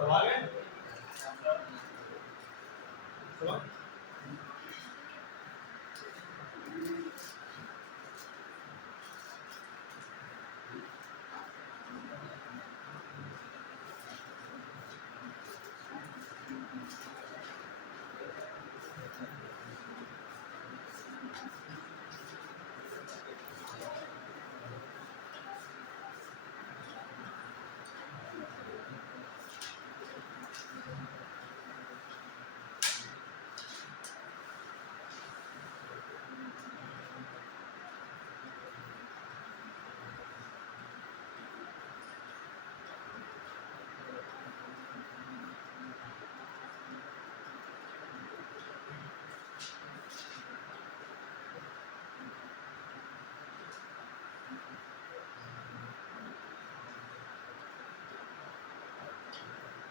सब आ गए? सब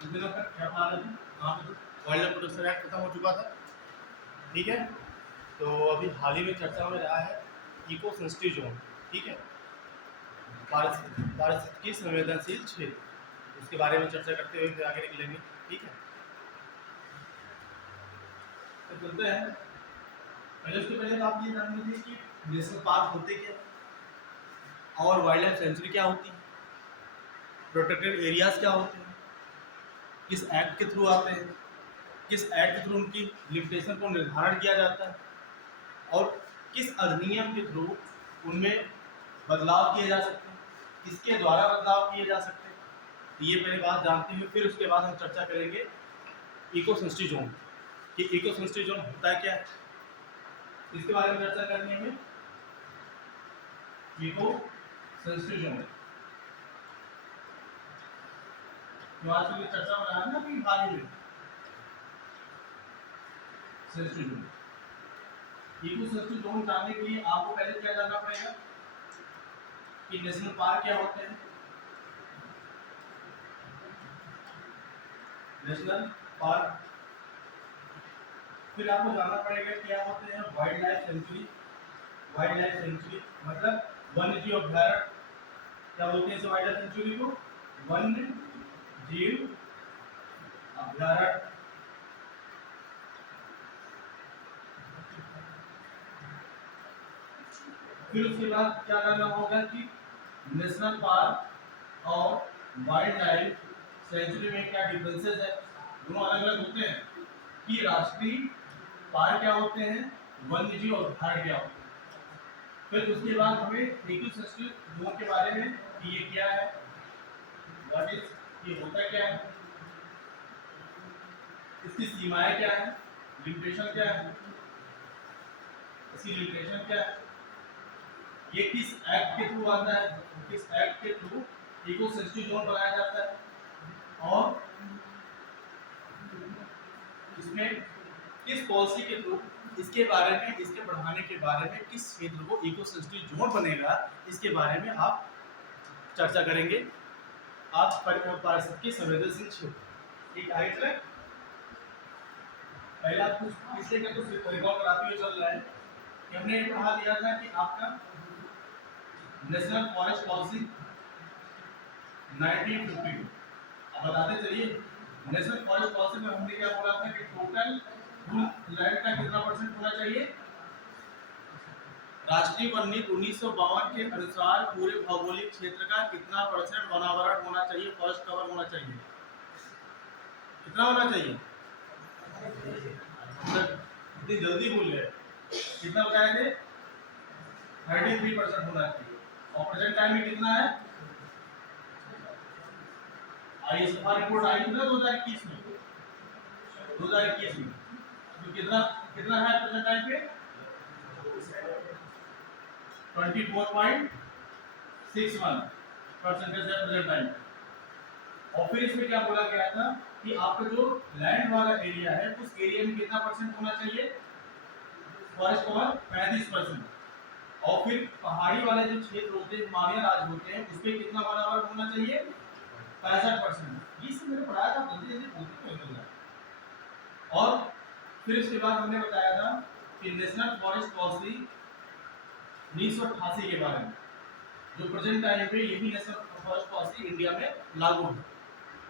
दिनों तक क्या बना रहे थे? वहाँ पे तो वाइल्ड लाइफ प्रोटेक्शन एक्ट खत्म हो चुका था, ठीक है। तो अभी हाल ही में चर्चा में रहा है इको सेंसिटिव जोन, ठीक है, पारिस्थितिकी संवेदनशील क्षेत्र, उसके बारे में चर्चा करते हुए फिर आगे निकलेंगे, ठीक है। तो चलते हैं। पहले उसके पहले तो आप ये जान लीजिए कि नेशनल पार्क होते क्या और वाइल्ड लाइफ सेंचुरी क्या होती है, प्रोटेक्टेड एरियाज क्या होते हैं, किस एक्ट के थ्रू आते हैं, किस एक्ट के थ्रू उनकी लिमिटेशन को निर्धारण किया जाता है और किस अधिनियम के थ्रू उनमें बदलाव किए जा सकते हैं, किसके द्वारा बदलाव किए जा सकते हैं। तो ये पहले बात जानते हुए फिर उसके बाद हम चर्चा करेंगे इको सेंसिटिव जोन कि इको सेंसिटिव जोन होता है क्या है, इसके बारे में चर्चा करनी है। इको सेंसिटिव जोन जो आज की चर्चा में रहा है ना कि हाल ही में sensitive zone, eco sensitive zone जानने के लिए आपको पहले क्या जानना पड़ेगा कि नेशनल पार्क क्या होते हैं, नेशनल पार्क, फिर आपको जानना पड़ेगा क्या होते हैं wild life sanctuary. Wild life sanctuary मतलब वन्य जीव अभ्यारण्य, क्या बोलते हैं इस वाइल्ड लाइफ सेंचुरी को? वन्य जीव अभ्यारण्य। फिर उसके बाद क्या करना होगा कि नेशनल पार्क और वाइल्ड लाइफ सेंचुरी में क्या डिफरेंसेस है, दोनों अलग अलग होते हैं। कि राष्ट्रीय पार्क क्या होते हैं, वन्य जीव अभ्यारण्य क्या होते हैं। फिर उसके बाद हमें इको सेंसिटिव जोन के बारे में कि ये क्या है, व्हाट इज, ये होता क्या है, इसकी सीमाएं क्या है, लिमिटेशन क्या है, इसकी लिमिटेशन क्या है, ये किस एक्ट के थ्रू आता है, किस एक्ट के थ्रू इको सेंसिटिव जोन बनाया जाता है और इसमें किस पॉलिसी के थ्रू इसके बारे में, इसके बढ़ाने के बारे में, किस क्षेत्र को इको सेंसिटिव जोन बनेगा, इसके बारे में आप चर्चा करेंगे। आप पारिस्थितिकी संवेदनशील क्षेत्र, ठीक है। चले पहला कुछ पिछले का तो रिकॉर्ड कराते हुए चल रहा है कि हमने ये पढ़ा दिया था कि आपका नेशनल फॉरेस्ट पॉलिसी 1952। अब बताते चलिए नेशनल फॉरेस्ट पॉलिसी में हमने क्या बोला था कि टोटल लैंड का कितना परसेंट होना चाहिए, राष्ट्रीय वन नीति 1952 के अनुसार पूरे भौगोलिक क्षेत्र का कितना परसेंट वनावरण होना चाहिए, फॉरेस्ट कवर होना चाहिए, कितना होना चाहिए? इतनी जल्दी भूल गए, कितना बताए थे? 33% होना चाहिए। और प्रेजेंट टाइम में कितना है? आई सफा रिपोर्ट आई थी ना 2021 में, 2021 में तो कितना कितना है प्रेजेंट टाइम पे? 24.61% है प्रेजेंट टाइम। और फिर इसमें क्या बोला गया था कि आपका जो लैंड वाला एरिया है उस एरिया में कितना परसेंट होना चाहिए, फॉरेस्ट कवर 35%। और फिर पहाड़ी वाले जो क्षेत्र होते हैं, हिमालय राज्य होते हैं, उसमें कितना वनावरण होना चाहिए, 65%। ये सब मैंने पढ़ाया था, जल्दी जल्दी बोलते हैं। और फिर इसके बाद हमने बताया था कि नेशनल फॉरेस्ट पॉलिसी 1988 के बारे में, जो प्रेजेंट टाइम पे ये भी नेशनल फॉरेस्ट पॉलिसी इंडिया में लागू है,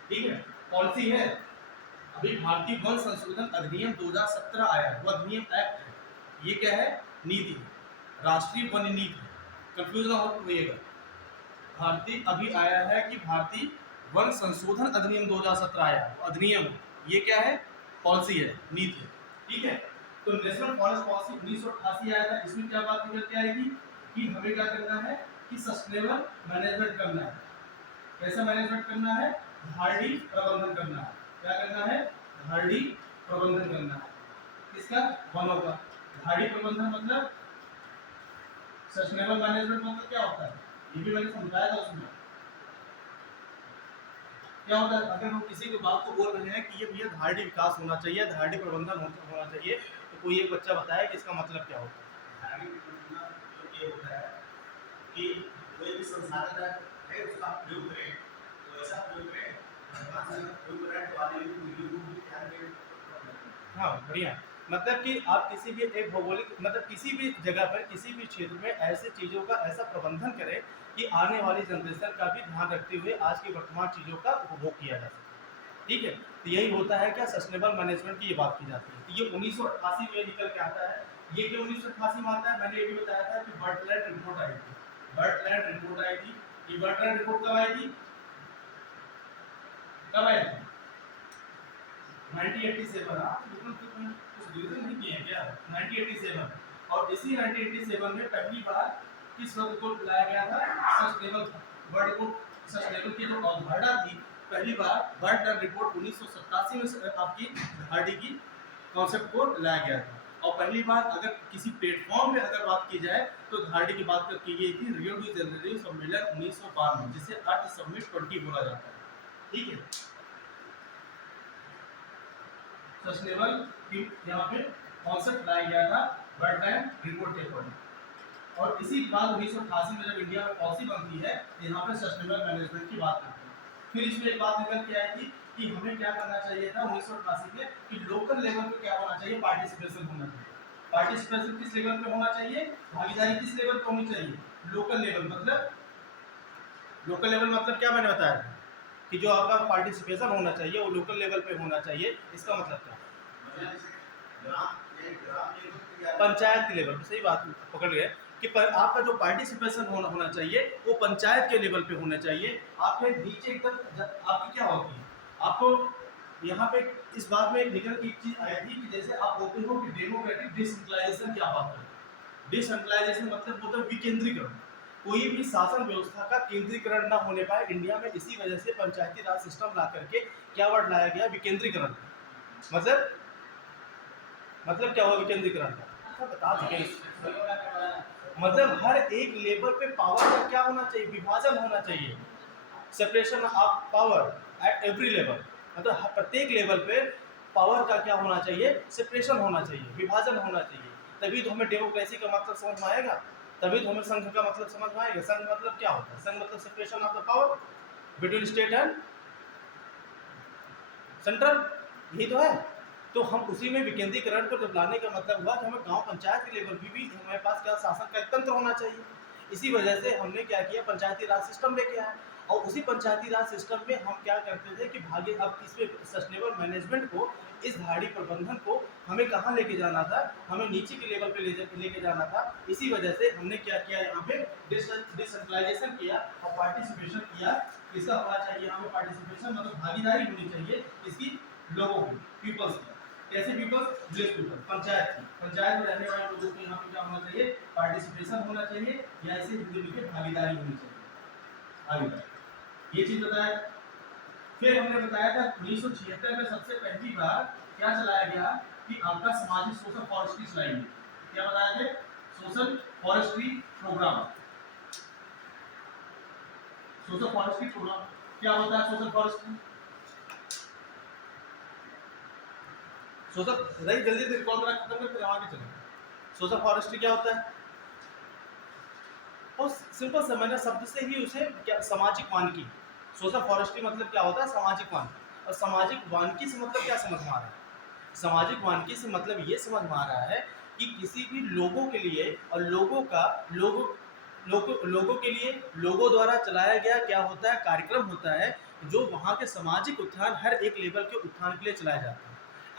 ठीक है। पॉलिसी है। अभी भारतीय वन संशोधन अधिनियम 2017 आया है, वो अधिनियम एक्ट है। ये क्या है? नीति है, राष्ट्रीय वन नीति। कंफ्यूज ना होइएगा। भारतीय अभी आया है कि भारतीय वन संशोधन अधिनियम 2017 आया है, अधिनियम है। ये क्या है? पॉलिसी है, नीति है। ठीक है। तो नेशनल फॉरेस्ट पॉलिसी 1988 आया था। इसमें क्या बात निकल के आएगी कि हमें क्या करना है कि सस्टेनेबल मैनेजमेंट करना है। कैसा मैनेजमेंट करना है? धाड़ी प्रबंधन करना है। क्या करना है? धाड़ी प्रबंधन करना है। किसका? वनों का। धाड़ी प्रबंधन मतलब सस्टेनेबल मैनेजमेंट मतलब क्या होता है? ये भी मैंने समझाया था उसमें। क्या होता है? अगर हम किसी की बात को बोल रहे हैं कि ये भैया धाड़ी विकास होना चाहिए, धाड़ी प्रबंधन होना चाहिए, तो कोई एक बच्चा बताए कि इसका मतलब क्या होता है? धाड़ी प्रबंधन मतलब ये होता है कि कोई भी संसाधन है उसका प्रयोग करें, तो ऐसा प्रयोग करें प्रयोग करें तो आगे भी ध्यान दें। हाँ, बढ़िया। मतलब कि आप किसी भी एक भौगोलिक मतलब किसी भी जगह पर किसी भी क्षेत्र में ऐसे चीज़ों का ऐसा प्रबंधन करें कि आने वाली जनरेशन का भी ध्यान रखते हुए आज की वर्तमान चीज़ों का उपभोग किया जा सके। ठीक है। तो यही होता है क्या? सस्टेनेबल मैनेजमेंट की ये बात की जाती है। तो ये 1988 में निकल के आता है। ये क्यों 1988 में आता है? मैंने ये भी बताया था कि बर्डलैंड रिपोर्ट आई थी। बर्डलैंड रिपोर्ट आई थी। ये बर्डलैंड रिपोर्ट कब आई थी? कब आई थी? 1987। हाँ, कुछ रिवीजन नहीं किए हैं क्या? 1987। और इसी 1987 में पहली बार किस वर्ड को लाया गया था? सस्टेनेबल वर्ड को। सस्टेनेबल की जो अवधारणा थी, पहली बार बर्डलैंड रिपोर्ट 1987 में आपकी धाड़ी की कॉन्सेप्ट को लाया गया था। और पहली बार अगर किसी प्लेटफॉर्म पे अगर बात की जाए तो धाड़ी की बात की गई थी रियो डी जेनेरियो सम्मेलन 1992, जिसे अर्थ समिट 20 बोला जाता है। ठीक है। सस्टेनेबल की यहाँ पे कॉन्सेप्ट लाया गया था बर्डलैंड रिपोर्ट के अकॉर्डिंग। और इसी बाद 1988 में जब इंडिया में पॉलिसी बनती है, यहाँ पे सस्टेनेबल मैनेजमेंट की बात करते हैं। फिर इसमें एक बात निकल के आई थी कि हमें क्या करना चाहिए था 1988 में कि लोकल लेवल पे क्या होना चाहिए? पार्टिसिपेशन होना चाहिए। पार्टिसिपेशन किस लेवल पे होना चाहिए? भागीदारी किस लेवल पे होनी चाहिए? Local level. मतलब लोकल लेवल मतलब क्या मैंने बताया था कि जो आपका पार्टिसिपेशन होना चाहिए वो लोकल लेवल पे होना चाहिए। इसका मतलब क्या? पंचायत के लेवल पे। सही बात पकड़ गए कि आपका जो पार्टिसिपेशन होना चाहिए वो पंचायत के लेवल पे होना चाहिए। आपके नीचे एकदम आपकी क्या होती है? आपको यहाँ पे इस बात में निकल की चीज आई थी कि जैसे आप बोलते हो कि डेमोक्रेटिक डिसेंट्रलाइजेशन क्या बात है? डिसेंट्रलाइजेशन मतलब होता है विकेंद्रीकरण। कोई भी शासन व्यवस्था का केंद्रीकरण ना होने पाए इंडिया में, इसी वजह से पंचायती राज सिस्टम ला करके क्या वर्ड लाया गया? विकेंद्रीकरण। मतलब क्या हुआ विकेंद्रीकरण का? बता चुके। मतलब हर एक लेवल पे पावर का क्या होना चाहिए? विभाजन होना चाहिए। Separation of power at every level. मतलब प्रत्येक लेवल पे पावर का क्या होना चाहिए? सेपरेशन होना चाहिए, विभाजन होना चाहिए। तभी तो हमें डेमोक्रेसी का मतलब समझ में आएगा, तभी तो हमें संघ का मतलब समझ में आएगा। संघ मतलब क्या होता है? संघ मतलब separation of the power between state and central. यही तो है। तो हम उसी में विकेंद्रीकरण को जब लाने का मतलब हुआ कि हमें गांव पंचायत के लेवल भी हमारे पास क्या शासन का एक तंत्र होना चाहिए। इसी वजह से हमने क्या किया? पंचायती राज सिस्टम लेके आए। और उसी पंचायती राज सिस्टम में हम क्या करते थे कि भाग्य अब इसमें सस्टेनेबल मैनेजमेंट को, इस धाड़ी प्रबंधन को हमें कहाँ लेके जाना था? हमें नीचे के लेवल पे लेके जाना था। इसी वजह से हमने क्या किया? यहाँ पे डिसेंट्रलाइजेशन किया और पार्टिसिपेशन किया। इसका होना चाहिए यहाँ पे पार्टिसिपेशन मतलब भागीदारी होनी चाहिए इसकी, लोगों की, पीपल्स की। कैसे पीपल्स? विलेज पीपल, पंचायत की। पंचायत में रहने वाले लोगों को यहाँ पे क्या होना चाहिए? पार्टिसिपेशन होना चाहिए, या इसे हिंदी में भागीदारी होनी चाहिए। भागीदारी, ये चीज बताया। फिर हमने बताया था 1976 में सबसे पहली बार क्या चलाया गया कि आपका सामाजिक सोशल फॉरेस्ट्री चलाई गई। क्या बताया थे? Social forestry program. Social forestry program क्या होता है? सोशल फॉरेस्ट्री सोशल नहीं, जल्दी से रिकॉल करा खत्म कर फिर आगे चलें। सोशल फॉरेस्ट्री क्या होता है? और सिंपल सा मैंने शब्द से ही उसे क्या, सामाजिक वानिकी। सोशल फॉरेस्ट्री मतलब क्या होता है? सामाजिक वानिकी। और सामाजिक वानिकी से मतलब क्या समझ में आ रहा है? सामाजिक वानिकी से मतलब ये समझ में आ रहा है कि किसी भी लोगों के लिए और लोगों के लिए लोगों द्वारा चलाया गया क्या होता है? कार्यक्रम होता है। जो वहाँ के सामाजिक उत्थान हर एक लेवल के उत्थान के लिए चलाया जाता है।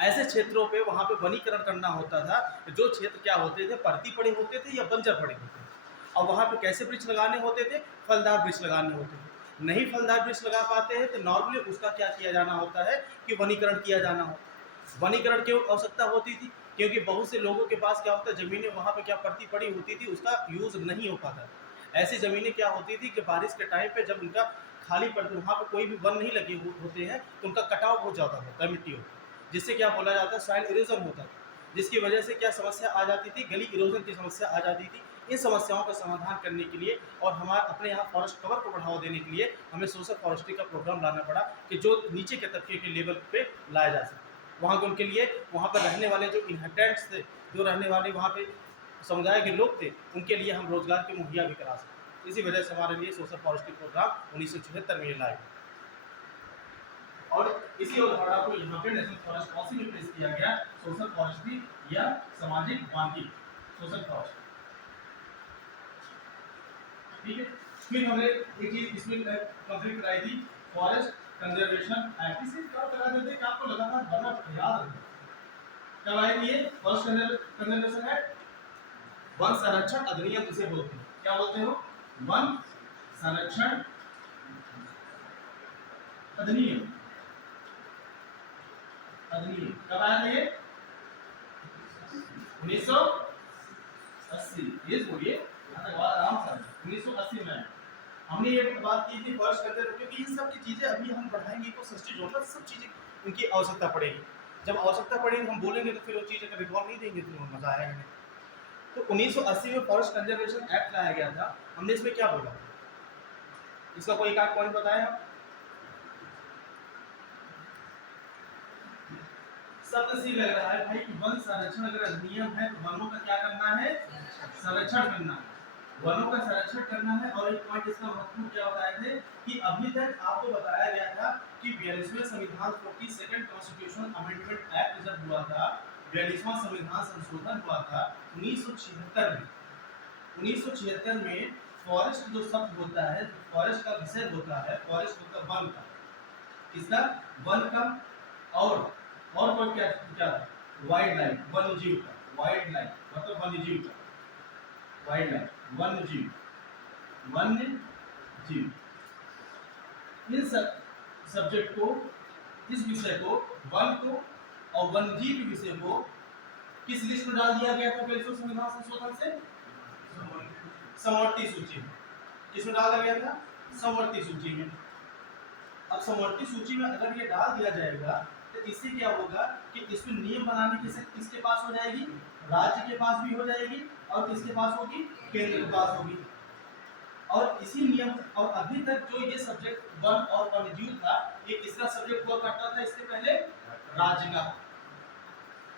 ऐसे क्षेत्रों पे वहाँ पे वनीकरण करना होता था, जो क्षेत्र क्या होते थे, परती पड़े होते थे या बंजर पड़े होते थे। और वहाँ पे कैसे वृक्ष लगाने होते थे, फलदार वृक्ष लगाने होते थे। नहीं फलदार वृक्ष लगा पाते हैं तो नॉर्मली उसका क्या किया जाना होता है कि वनीकरण किया जाना होता है। वनीकरण क्यों आवश्यकता होती थी, क्योंकि बहुत से लोगों के पास क्या होता है, ज़मीनें वहाँ पे क्या परती पड़ी होती थी, उसका यूज़ नहीं हो पाता था। ऐसी ज़मीनें क्या होती थी कि बारिश के टाइम पे जब उनका खाली पड़ती, वहाँ पे कोई भी वन नहीं लगे होते हैं, तो उनका कटाव बहुत ज़्यादा होता है मिट्टियों का, जिससे क्या बोला जाता है, सॉइल इरोजन होता था, जिसकी वजह से क्या समस्या आ जाती थी, गली इरोजन की समस्या आ जाती थी। इन समस्याओं का समाधान करने के लिए और हमारे अपने यहाँ फॉरेस्ट कवर को बढ़ावा देने के लिए हमें सोशल फॉरेस्ट्री का प्रोग्राम लाना पड़ा कि जो नीचे के तबके के लेवल पे लाया जा सके। वहाँ के उनके लिए वहाँ पर रहने वाले जो इनहेबिटेंट्स थे, जो रहने वाले वहाँ पे समुदाय के लोग थे, उनके लिए हम रोजगार के मुहैया भी करा सकें। इसी वजह से हमारे लिए सोशल फॉरेस्ट्री प्रोग्राम 1976 में लाया और इसी अवधारणा को यहाँ पे नेशनल फॉरेस्ट पॉलिसी में पेश किया गया, सोशल फॉरेस्ट्री या सामाजिक वानिकी, सोशल फॉरेस्ट्री। ठीक है, फिर हमने एक चीज इसमें कंप्लीट कराई थी, फॉरेस्ट कंजर्वेशन एक्ट। इसे क्या करा देते कि आपको लगातार बना याद रहे कब आई थी ये फॉरेस्ट कंजर्वेशन एक्ट, वन संरक्षण अधिनियम इसे बोलते हैं। क्या बोलते हो, वन संरक्षण अधिनियम। अधिनियम कब आया था ये, 1980। ये बोलिए आराम से, 1980 में हमने ये बात की थी फॉरेस्ट कंजर्वेशन, क्योंकि इन सब की चीजें अभी हम बढ़ाएंगे इकोसिस्टम जोन में, सब चीजें उनकी आवश्यकता पड़ेगी। जब आवश्यकता पड़ेगी हम बोलेंगे तो फिर वो चीजें का रिकॉर्ड नहीं देंगे तो मजा आएगा नहीं। तो 1980 में फॉरेस्ट कंजर्वेशन एक्ट लाया गया था। हमने इसमें क्या बोला, इसका कोई एक आध पॉइंट बताया आप? सब नसीब लग रहा है भाई कि वन संरक्षण अगर अधिनियम है तो वनों का क्या करना है, संरक्षण करना है, वनों का संरक्षण करना है। और एक पॉइंट इसका महत्वपूर्ण क्या बताए थे कि अभी तक आपको बताया गया था कि 42वें संविधान 42nd कॉन्स्टिट्यूशन अमेंडमेंट एक्ट जब हुआ था, 42वां संविधान संशोधन हुआ था 1976 में। 1976 में फॉरेस्ट जो शब्द होता है, फॉरेस्ट का विषय होता है, फॉरेस्ट मतलब वन का, किसका, वन का। और कोई क्या क्या वाइल्ड लाइफ, वन्य जीव का, वाइल्ड लाइफ मतलब वन्य जीव का, वाइल्ड लाइफ वन्य जीव, वन्य जीव। इन सब्जेक्ट को, इस विषय को, वन को और वन्य जीव के विषय को किस लिस्ट में डाल दिया गया था 42वें संविधान संशोधन से, समवर्ती सूची में। किसमें डाला गया था, समवर्ती सूची में। अब समवर्ती सूची में अगर ये डाल दिया जाएगा तो इससे क्या होगा कि इसमें नियम बनाने की शक्ति किसके पास हो जाएगी, राज्य के पास भी हो जाएगी और किसके पास होगी, केंद्र के पास होगी। और इसी नियम, और अभी तक जो ये सब्जेक्ट वन और वन्यजीव था, ये किसका सब्जेक्ट हुआ करता था, इससे पहले राज्य का,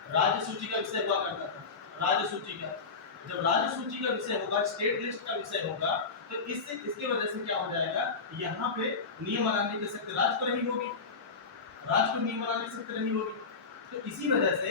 राज्य सूची का विषय हुआ करता था, राज्य सूची का। जब राज्य सूची का विषय होगा, स्टेट लिस्ट का विषय होगा, तो इससे इसकी वजह से क्या हो जाएगा, यहाँ पे नियम बनाने की शक्ति राज्य को नहीं होगी, राज्य को नियम बनाने की शक्ति नहीं होगी। तो इसी वजह से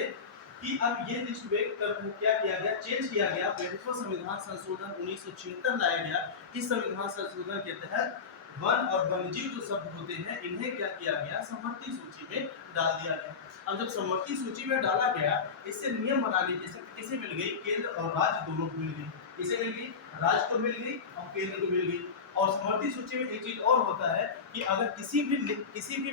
कि अब ये लिस्ट में क्या किया गया, चेंज किया गया, 42वां संविधान संशोधन 1976 लाया गया। इस संविधान संशोधन के तहत वन और वन्यजीव जो शब्द होते हैं, इन्हें क्या किया गया, समवर्ती सूची में डाल दिया गया। अब जब समवर्ती सूची में डाला गया, इससे नियम बनाने की शक्ति किसे मिल गई, केंद्र और राज्य दोनों को मिल गई। किसे मिल गई, राज्य को मिल गई और केंद्र को मिल गई। और समवर्ती सूची में एक चीज और होता है कि अगर किसी भी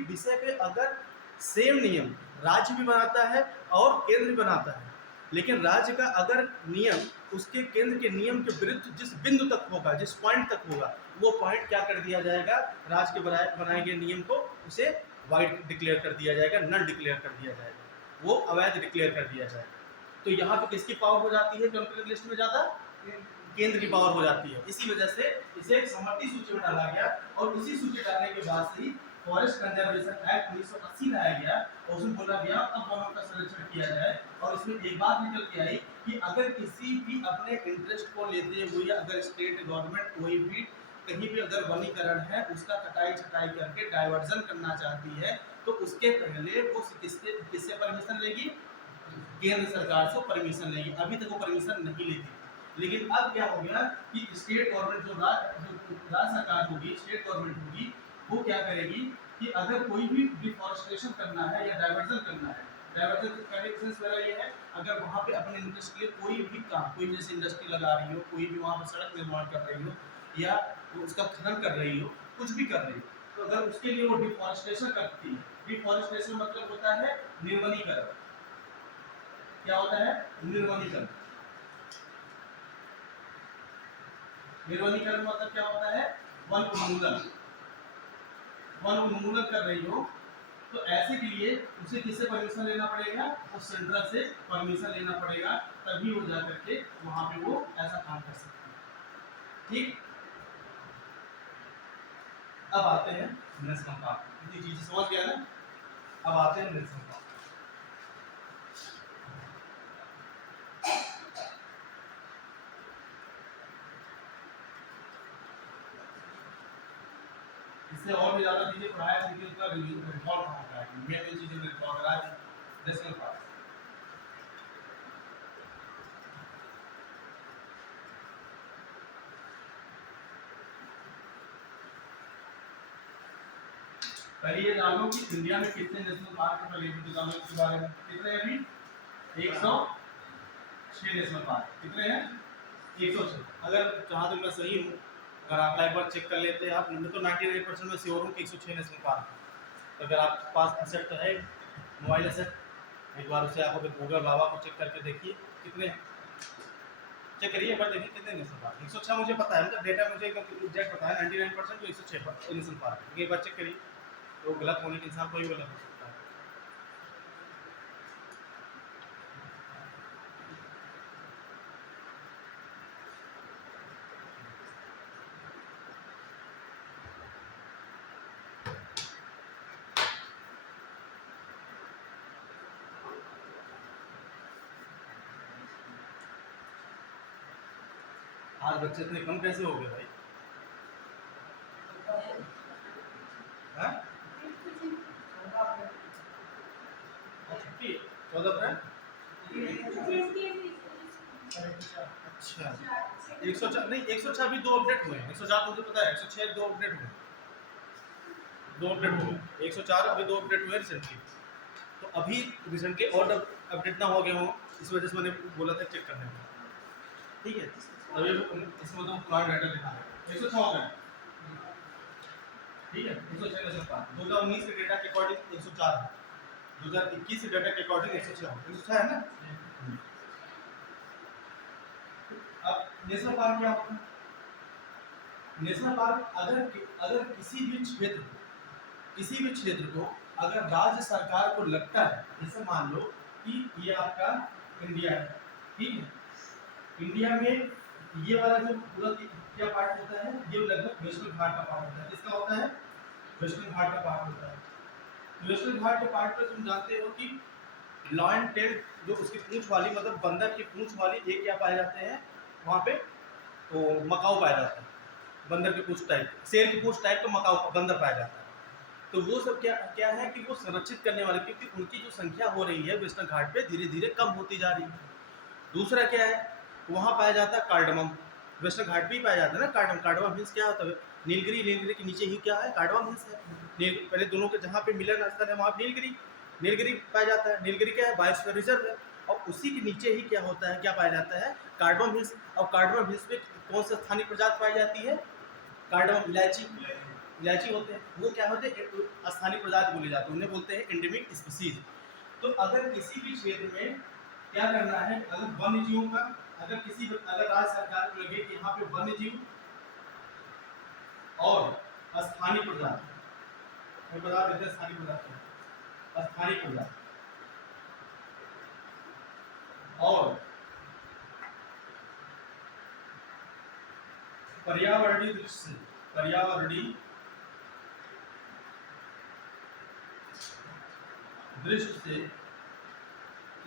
विषय पे अगर सेम नियम राज्य भी बनाता है और केंद्र भी बनाता है, लेकिन राज्य का अगर नियम उसके केंद्र के नियम के विरुद्ध जिस बिंदु तक होगा, जिस पॉइंट तक होगा, वो पॉइंट क्या कर दिया जाएगा, राज्य के बनाए गए नियम को उसे वाइड डिक्लेयर कर दिया जाएगा, नल डिक्लेयर कर दिया जाएगा, वो अवैध डिक्लेयर कर दिया जाएगा। तो यहाँ पे किसकी पावर हो जाती है, कंप्लीट लिस्ट में ज़्यादा केंद्र की पावर हो जाती है। इसी वजह से इसे समवर्ती सूची में डाला गया और उसी सूची डालने के बाद से ही फॉरेस्ट कंजर्वेशन एक्ट 1980 लाया गया और उसमें बोला गया अब वनों का संरक्षण किया जाए। और इसमें एक बात निकल के आई कि अगर किसी भी अपने इंटरेस्ट को लेते हुए अगर स्टेट गवर्नमेंट कोई भी कहीं भी अगर वनीकरण है उसका कटाई छटाई करके डाइवर्जन करना चाहती है, तो उसके पहले वो किससे परमिशन लेगी, केंद्र सरकार से परमिशन लेगी। अभी तक वो परमिशन नहीं लेती, लेकिन अब क्या हो गया कि स्टेट गवर्नमेंट जो राज्य सरकार होगी, स्टेट गवर्नमेंट होगी, वो क्या करेगी कि अगर कोई भी डिफॉरेस्टेशन करना है या डाइवर्जन करना है, डाइवर्जन करने का सेंस मेरा ये है, अगर वहाँ पे अपने इंटरेस्ट के लिए कोई भी काम, कोई जैसे इंडस्ट्री लगा रही हो, कोई भी वहाँ पर सड़क निर्माण कर रही हो या वो उसका खनन कर रही हो, कुछ भी कर रही हो, तो अगर उसके लिए वो डिफॉरेस्टेशन करती है, डिफॉरेस्टेशन मतलब होता है निर्वनीकरण। क्या होता है? निर्वनीकरण। निर्वनीकरण मतलब क्या होता है? वन उन्मूलन। वन उन्मूलन कर रही हो तो ऐसे के लिए उसे किससे परमिशन लेना पड़ेगा? वो सेंट्रल से परमिशन लेना पड़ेगा, तभी वो जा करके वहां पे वो ऐसा काम कर सकती है। ठीक, अब आते हैं नेशनल पार्क। इतनी चीजें समझ गया ना? अब आते हैं नेशनल पार्क। इससे और भी ज्यादा चीजें पढ़ाया, लेकिन उसका रिकॉर्ड कहाँ का है? मेन चीजें रिकॉर्ड करा दी। नेशनल पार्क पहले ये जानो कि इंडिया में कितने नेशनल पार्क है, पहले तो जानो इसके बारे में। कितने हैं अभी? 106 नेशनल पार्क। कितने हैं? 106। अगर जहाँ तक मैं सही हूँ, अगर आप एक बार चेक कर लेते हैं, आप मैं तो 99% में श्योर हूँ कि 106 नेशनल पार्क है। तो अगर आपके पास एसेट है, मोबाइल एसेट, एक बार उसे आप अगर गूगल बाबा को चेक करके देखिए कितने हैं। चेक करिए एक बार, देखिए कितने नेशनल पार्क। 106 मुझे पता है, मतलब डेटा मुझे एकदम एग्जैक्ट पता है, 99% तो 106 नेशनल पार्क है। एक बार चेक करिए, तो गलत होने के इंसान कोई गलत हो सकता है। आज बच्चे इतने कम कैसे हो गए भाई? हाँ? छुट्टी 14 अप्रैल। अच्छा, 104 नहीं, 106 अभी 2 अपडेट हुए हैं। 104 मुझे पता है, 106 2 अपडेट हुए, 2 अपडेट हुए। 104 अभी 2 अपडेट हुए रिसेंटली। तो अभी रिसेंटली और अपडेट ना हो गए हों, इस वजह से मैंने बोला था चेक करने को। ठीक है, अभी इसमें तो पुराना डाटा दिखा है। 106 हो गए, ठीक है। 106 नेशनल पार्क 2019 के डेटा के अकॉर्डिंग 104 है, 2021 के डेटा के अकॉर्डिंग 106 है ना। अब नेशनल पार्क क्या होता है? नेशनल पार्क अगर किसी भी क्षेत्र को अगर राज्य सरकार को लगता है, जैसे मान लो कि ये आपका इंडिया है, ठीक है, इंडिया में ये वाला जो पूरा क्या पार्ट होता है, ये लगभग वेस्टर्न घाट का पार्ट होता है। किसका होता है? वेस्टर्न घाट का पार्ट होता है। वेस्टर्न घाट के पार्ट पे तुम जानते हो कि लॉयन टेल, जो उसकी पूंछ वाली, मतलब बंदर की पूंछ वाली एक क्या पाए जाते हैं वहाँ पे? तो मकाऊ पाया जाता है, बंदर की पूंछ टाइप, शेर की पूंछ टाइप का मकाऊ बंदर पाया जाता है। तो वो सब क्या क्या है कि वो संरक्षित करने वाले, क्योंकि उनकी जो संख्या हो रही है वेस्टर्न घाट पे धीरे धीरे कम होती जा रही है। दूसरा क्या है, वहाँ पाया जाता है कार्डमम। वेस्टर्न घाट पे ही पाया जाता है ना कार्डमम। कार्डमम हिल्स क्या होता है? नीलगिरी के नीचे ही क्या है? कार्डमम हिल्स है। पहले दोनों के जहाँ पे मिलन स्थल है वहाँ नीलगिरी पाया जाता है। नीलगिरी क्या है? बायोस्फीयर रिजर्व है। और उसी के नीचे ही क्या होता है, क्या पाया जाता है? Cardamom hills. और कार्डमम हिल्स पे कौन सा स्थानीय प्रजाति पाई जाती है? कार्डमम इलायची होते हैं। वो क्या होते हैं? स्थानीय प्रजाति बोले जाते हैं, उन्हें बोलते हैं एंडेमिक स्पीसीज। तो अगर किसी भी क्षेत्र में क्या करना है, अगर वन्य जीवों का, अगर राज्य सरकार को लगे कि यहाँ पे वन्य जीव और स्थानीय प्रजाति, मैं बता देते हैं स्थानीय प्रजाति और पर्यावरणीय दृष्टि से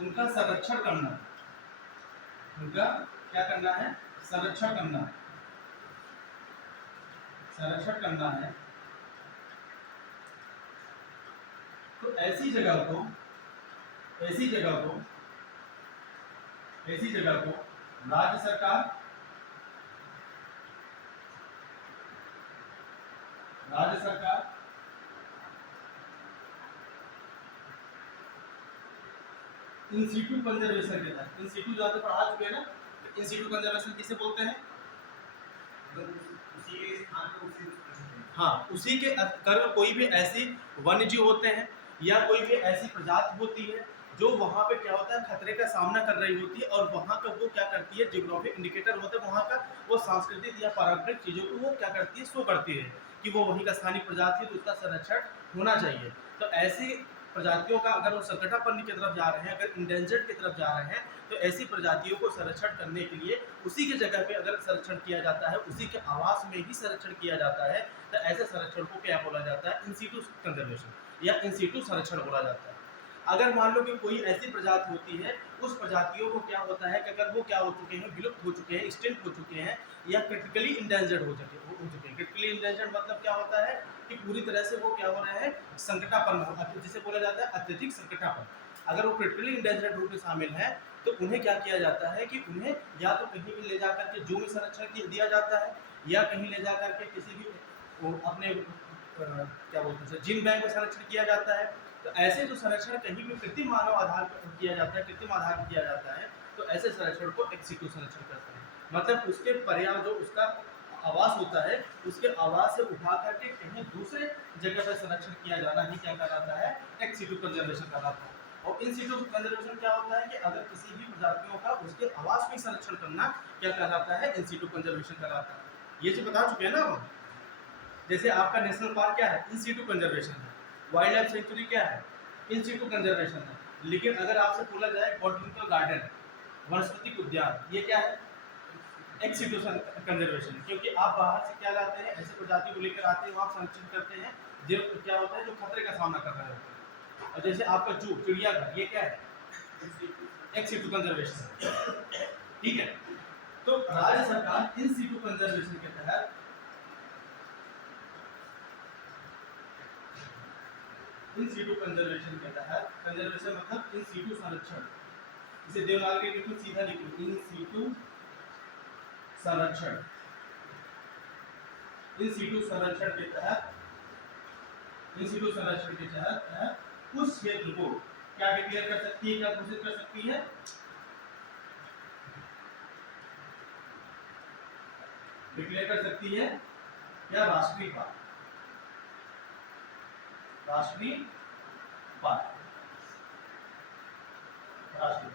उनका संरक्षण करना, उनका क्या करना है? संरक्षण करना है। तो ऐसी जगह को राज्य सरकार इन सीटू कंजर्वेशन के तहत, इन सीटू ज़्यादा पढ़ा चुके हैं ना, इन सीटू कंजर्वेशन किसे बोलते हैं? उसी स्थान पर उसी हाँ, उसी के अगर कोई भी ऐसी वन्य जीव होते हैं या कोई भी ऐसी प्रजाति होती है जो वहाँ पे क्या होता है खतरे का सामना कर रही होती है, और वहाँ का वो क्या करती है, जियोग्राफिक इंडिकेटर होता है वहाँ का, वो सांस्कृतिक या पारंपरिक चीज़ों को वो क्या करती है, शो करती है कि वो वहीं का स्थानीय प्रजाति है, तो उसका संरक्षण होना चाहिए। तो ऐसी प्रजातियों का अगर वो संकटापन्न की तरफ जा रहे हैं, अगर इंडेंजर्ड की तरफ जा रहे हैं, तो ऐसी प्रजातियों को संरक्षण करने के लिए उसी की जगह पे अगर संरक्षण किया जाता है, उसी के आवास में ही संरक्षण किया जाता है, तो ऐसे संरक्षण को क्या बोला जाता है? इन सीटू कंजर्वेशन या इन सीटू संरक्षण बोला जाता है। अगर मान लो कि कोई ऐसी प्रजाति होती है, उस प्रजातियों को क्या होता है कि अगर वो क्या हो चुके हैं, विलुप्त हो चुके हैं, एक्सटिंक्ट हो चुके हैं या क्रिटिकली इंडेंजर्ड हो चुके हैं। क्रिटिकली इंडेंजर्ड मतलब क्या होता है कि पूरी तरह से वो क्या हो रहे हैं, संकटापन्न, जिसे बोला जाता है अत्यधिक संकटापन्न। अगर वो क्रिटिकली इंडेंजर्ड रूप में शामिल है, तो उन्हें क्या किया जाता है कि उन्हें या तो कहीं भी ले जाकर के जू में संरक्षण दिया जाता है, या कहीं ले जाकर के किसी भी वो अपने क्या बोलते हैं जीन बैंक में संरक्षण किया जाता है। तो ऐसे जो संरक्षण कहीं भी कृत्रिम मानव आधार पर किया जाता है, कृत्रिम आधार पर किया जाता है, तो ऐसे संरक्षण को एक्स सीटू संरक्षण कहते हैं। मतलब उसके पर्याप्त जो उसका आवास होता है, उसके आवास से उठा करके कहीं दूसरे जगह पर संरक्षण किया जाना ही क्या कहलाता है? एक्स सीटू कंजर्वेशन कहलाता है। और इन सीटू कंजर्वेशन क्या होता है कि अगर किसी भी प्रजातियों का उसके आवास में संरक्षण करना क्या कहलाता है? इन सीटू कंजर्वेशन कहलाता है। ये जो बता चुके हैं ना हम, जैसे आपका नेशनल पार्क क्या है? इन सीटू कंजर्वेशन है। वाइल्ड लाइफ सेंचुरी क्या है? इन सीटू कंजर्वेशन है। लेकिन अगर आपसे बोला जाए बॉटनिकल गार्डन, वनस्पतिक उद्यान, ये क्या है? एक्स सीटू कंजर्वेशन, क्योंकि आप बाहर से क्या लाते हैं, ऐसे प्रजाति को लेकर आते हैं, वहाँ संरक्षित करते हैं जो क्या होता है, जो खतरे का सामना कर रहे होते हैं। और जैसे आपका जू, चिड़ियाघर, ये क्या है? Ex situ conservation. ठीक है, तो राज्य सरकार इन सीटू कंजर्वेशन के तहत इन सीटू कंजर्वेशन के तहत, कंजर्वेशन मतलब इन सीटू संरक्षण, इसे देवनागरी लिखो, सीधा लिखो, इन सीटू संरक्षण, इन सीटू संरक्षण के तहत, इन सीटू संरक्षण के तहत उस क्षेत्र को क्या डिक्लेयर कर सकती है, क्या घोषित कर सकती है? डिक्लेयर कर सकती है क्या? राष्ट्रीय पार्क, राष्ट्रीय पार्क, राष्ट्रीय।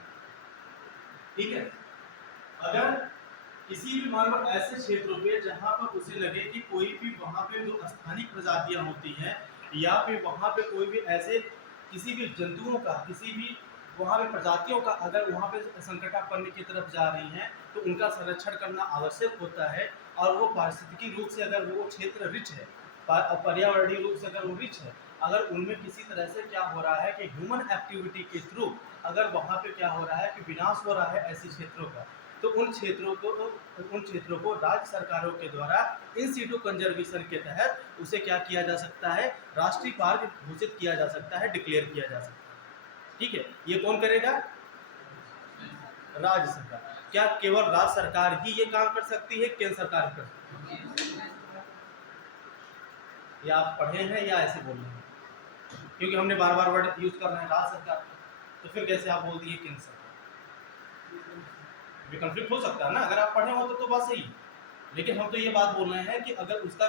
ठीक है, अगर किसी भी मान लो ऐसे क्षेत्रों पे जहां पर उसे लगे कि कोई भी वहां पे जो स्थानीय प्रजातियां होती हैं, या फिर वहां पे कोई भी ऐसे किसी भी जंतुओं का, किसी भी वहां पे प्रजातियों का अगर वहां पे संकटापन्न की तरफ जा रही हैं, तो उनका संरक्षण करना आवश्यक होता है। और वो पारिस्थितिकी रूप से अगर वो क्षेत्र रिच है, पर्यावरणीय रूप से अगर वो रिच है, अगर उनमें किसी तरह से क्या हो रहा है कि ह्यूमन एक्टिविटी के थ्रू अगर वहाँ पे क्या हो रहा है कि विनाश हो रहा है ऐसे क्षेत्रों का, तो उन क्षेत्रों को राज्य सरकारों के द्वारा इन सीटू कंजर्वेशन के तहत उसे क्या किया जा सकता है? राष्ट्रीय पार्क घोषित किया जा सकता है, डिक्लेयर किया जा सकता है। ठीक है, ये कौन करेगा? राज्य सरकार। क्या केवल राज्य सरकार ही ये काम कर सकती है, केंद्र सरकार कर सकती है? या आप पढ़े हैं या ऐसे बोल रहे हैं? क्योंकि हमने बार बार वर्ड यूज कर रहे हैं राज्य सरकार, तो फिर कैसे आप बोल दिए केंद्र सरकार? ये कंफ्लिक्ट हो सकता है ना, अगर आप पढ़े हो तो बात सही। लेकिन हम तो ये बात बोल रहे हैं कि अगर उसका